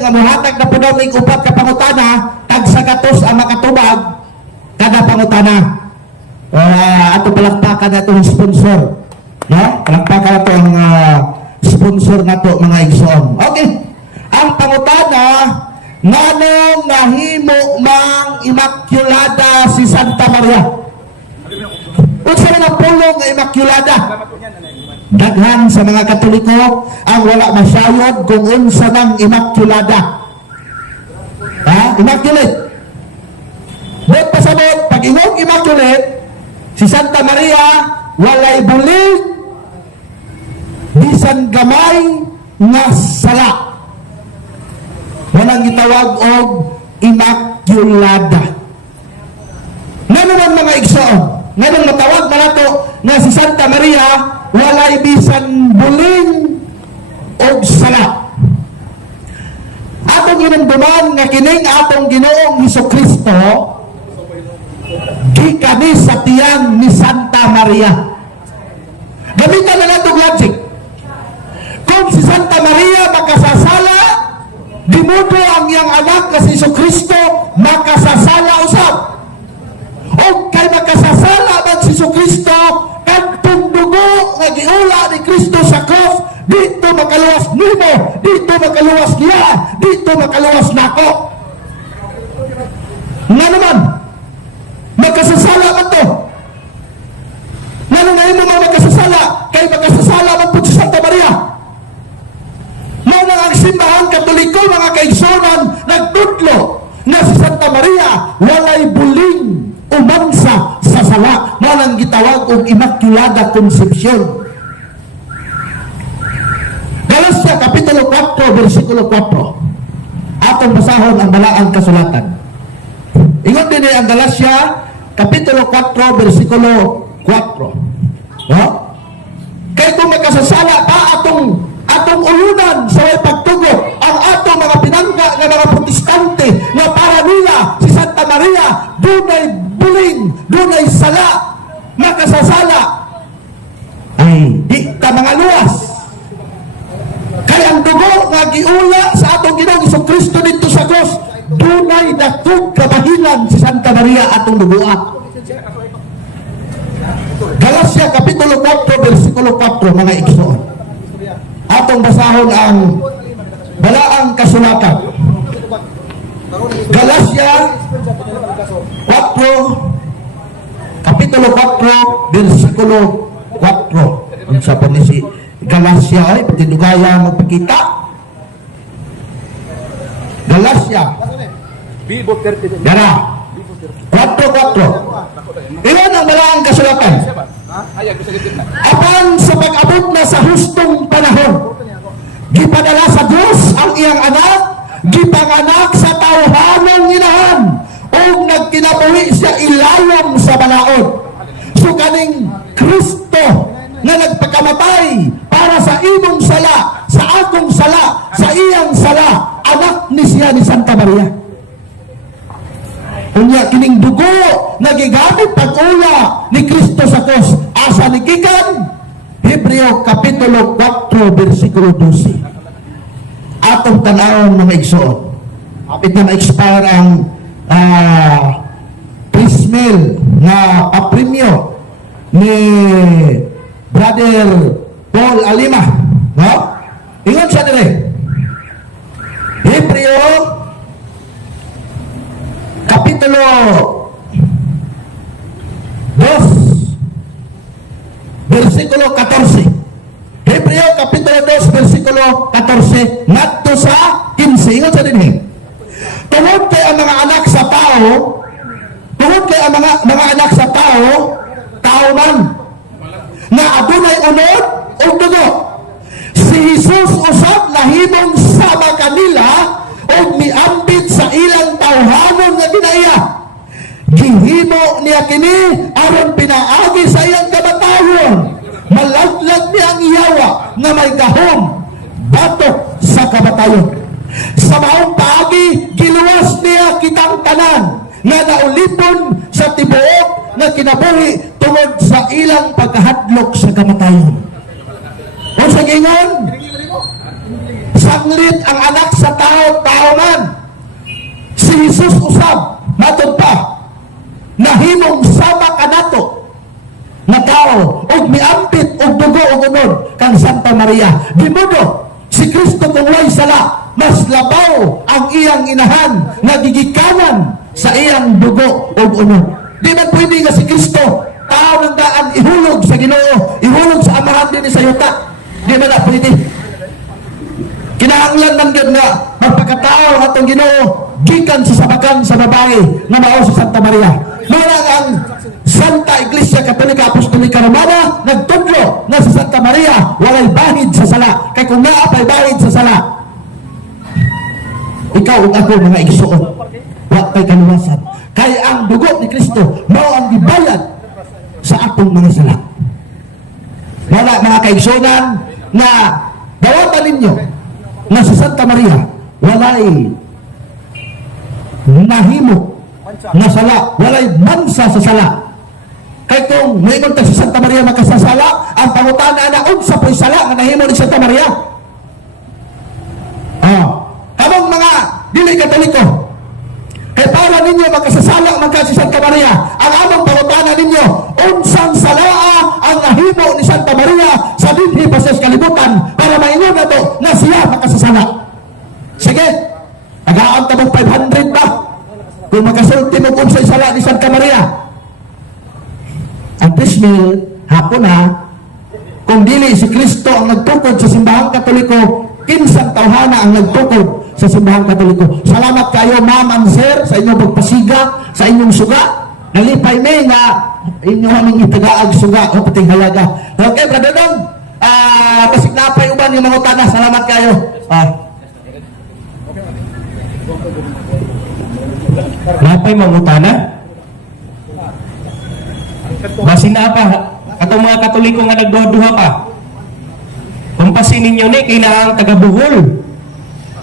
nga muhatag na po daw may upat ka pangutana, tagsagatos ang makatubag, kada pangutana. Ato palakpakan na itong sponsor. No? Palakpakan na ito ang sponsor na ito, mga igsoon. Okay. Ang pangutana, nganong nahimo mang Immaculada si Santa Maria? Unsa man ang pulong nga Immaculada? Daghan sa mga Katoliko ang wala masyayod kung unsa mang Immaculada. Ha? Immaculate. But pasabot, pag ingong Immaculate, si Santa Maria walay bulig, bisan gamay, nga sala. Walang gitawag og Immaculada. Nga naman mga igsoon, nga nang matawag man nato nga si Santa Maria walay bisan buling og sala. Atong ginumduman nga kining atong Ginoong Hesukristo gikani sa tiyang ni Santa Maria. Gamitan na natong logic. Kung si Santa Maria makasasala, di mo do ang iyang anak na si Hesukristo makasasala usab. O kay makasasala man si Hesukristo, kadtong dugo nga giula ni Kristo sa cross, dito makaluwas nimo, dito makaluwas niya, dito makaluwas nako. Nga naman, magkasasala man to. Nga naman mo mga magkasasala, kay magkasasala man po si Santa Maria. Mo nang ang simbahan Katoliko, mga kaigsonan, nagtudlo na si Santa Maria walay buling umansa sa sala. Mo nang gitawag og Immaculada Concepcion. Galatia Kapitulo 4, versikulo 4. Atong basahon ang balaang kasulatan. Ingon din ang Galatia Kapitulo 4, versikulo 4. No? Kaya kung magkasasala pa atong ulunan sa way pagtugot ang atong mga pinangga ng mga protestante na para nila si Santa Maria dunay buling, dunay sala, makasasala, ay di ka mga luwas. Kaya ang dugo nga giula sa atong Ginoong Hesukristo dito sa cross, dunay dakog kabahilan si Santa Maria atong duguan. Galatia Kapitulo 4, versikulo 4, mga igsoon. Atong basahon ang balaang kasulatan. Galatia 4, Kapitulo 4, versikulo 4. Ang sa ni si Galatia ay patidugaya magpakita. Galatia Dara 4:4. Ilan ang balaang kasulatan? Apan sa pag-abot na sa hustong panahon, gipadala sa Diyos ang iyang anak, gipanganak sa tawhanong inahan, o nagkinabuhi siya ilayom sa balaod. So kaning Kristo na nagpakamatay para sa imong sala, sa akong sala, sa iyang sala, anak ni siya ni Santa Maria. Unya kining dugo nagigamit pag-ula ni Kristo sa cross, asa ni gikan? Hebreo Kapitulo 4, versikulo 12. Atong tanawon mga igsoon. Apit na ma-expire ang prismil na papremyo ni Brother Paul Alima, no? Ingon siya dire. Hebreo Kapitulo 2, versikulo 14. Hebreo Kapitulo 2, versikulo 14, ngadto sa 15. Ingon siya din. Tungod kay ang mga anak sa tao, tungod kay ang mga anak sa tao, tao man, na adunay unod o dugo. Si Jesus usab nahimong sama kanila o miambit sa ilang tawhanon nga ginaya. Gihimo niya kini aron pinaagi sa iyang kamatawon. Malaglag niya ang iyawa nga may gahom batok sa kamatayon. Sa maong paagi giluwas niya kitang tanan nga naulipon sa tibuok nga kinabuhi tungod sa ilang pagkahadlok sa kamatayon. O sa gingon, sanglit ang anak sa tao, tao man. Si Jesus usab, matod pa, nahimong sama kanato na tao, og miampit, og dugo, og unod, kang Santa Maria. Di modo, si Kristo kung way sala, mas labaw ang iyang inahan, nagigikanan sa iyang dugo, og unod. Di man pwede nga si Kristo, tao ng daan, ihulog sa Ginoo, ihulog sa amahan din sa yuta. Di man na pwede. Kinahanglan man gud nga magpakatao atong Ginoo gikan sa sabakan sa babae nga mao si Santa Maria. Muna ang Santa Iglesia Katolika Apostolika Romana nagtudlo na sa Santa Maria walay bahid sa sala. Kay kung naa pa'y bahid sa sala, ikaw ug ako mga igsoon, wa kay kaluwasan. Kay ang dugo ni Kristo mao ang gibayad sa atong mga sala. Wala mga kaigsonan na dawatan ninyo na sa Santa Maria walay nahimo na sala, walay mansa sa sala. Kay kung mayroon tayo sa Santa Maria makasasala, ang pangutana na unsa po'y sala nga nahimo ni Santa Maria. Kamong mga dili Katoliko, kay para ninyo makasasala si Santa Maria, ang among pangutana ninyo, unsang salaa ang nahimo ni Santa Maria sa dinhi pa sa kalibutan para maingon na to na siya makasasala. Sige, tagaan ta mo 500 ba? Kung makasulti mo unsay sala ni Santa Maria. Ang Prismil, hapon ha, kung dili si Kristo ang nagtukod sa simbahang Katoliko, kinsang tawhana ang nagtukod sa simbahang Katoliko. Salamat kayo, ma'am and sir, sa inyong pagpasiga, sa inyong suga. Nalipay may nga inyo aming itagaag suga o pating halaga. Okay, Brother Dong, kasig napay uban yung mga utana. Salamat kayo. Napay mangutana? Basin na pa, atong mga Katoliko nga nagduha-duha pa. Kumpasin ninyo ni, kay na ang taga-Buhol,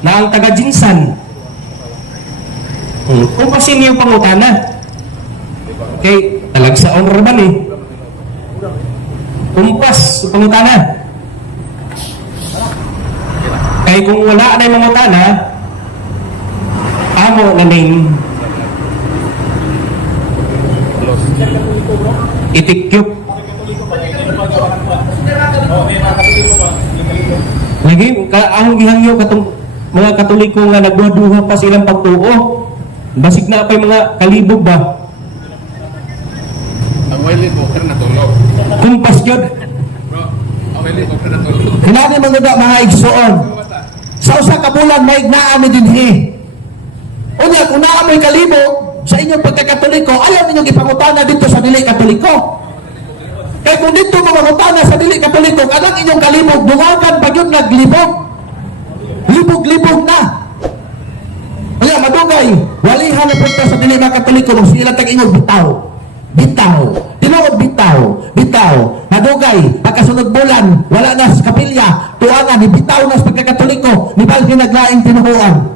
na ang taga-Jinsan. Kumpasin niyo pangutana. Okay, talagsaon raman eh. Kumpas, pangutana. Kay kung wala na yung mangutana, amo na ning itikyop. Lagi, ang gihangyo katong mga Katoliko nga nagduha-duha pa silang pagtuo. Basig na pa yung mga kalibog ba? Ang wali mo ka natulog. Kumpas yun. Ang wali mo ka natulog. Kinani mga igsoon. Sa usa ka bulan may ignaan ni dinhi. Unya kung naa may kalibog sa inyong pagkakatoliko, ayaw ninyong ipangutana dito sa dili Katoliko. Kaya kung dito mamangutana sa dili Katoliko, kanang inyong kalibog, dungagan pag yun naglibog. Libog-libog na. Kaya madugay, walihan na punta sa dili mga Katoliko, nung sila tag-ingog bitaw. Bitaw. Tinuod bitaw. Bitaw. Madugay, pagkasunod bulan, wala na sa kapilya, tuangan, ni bitaw na sa pagkakatoliko, ni Balhin naglaing tinuhuan.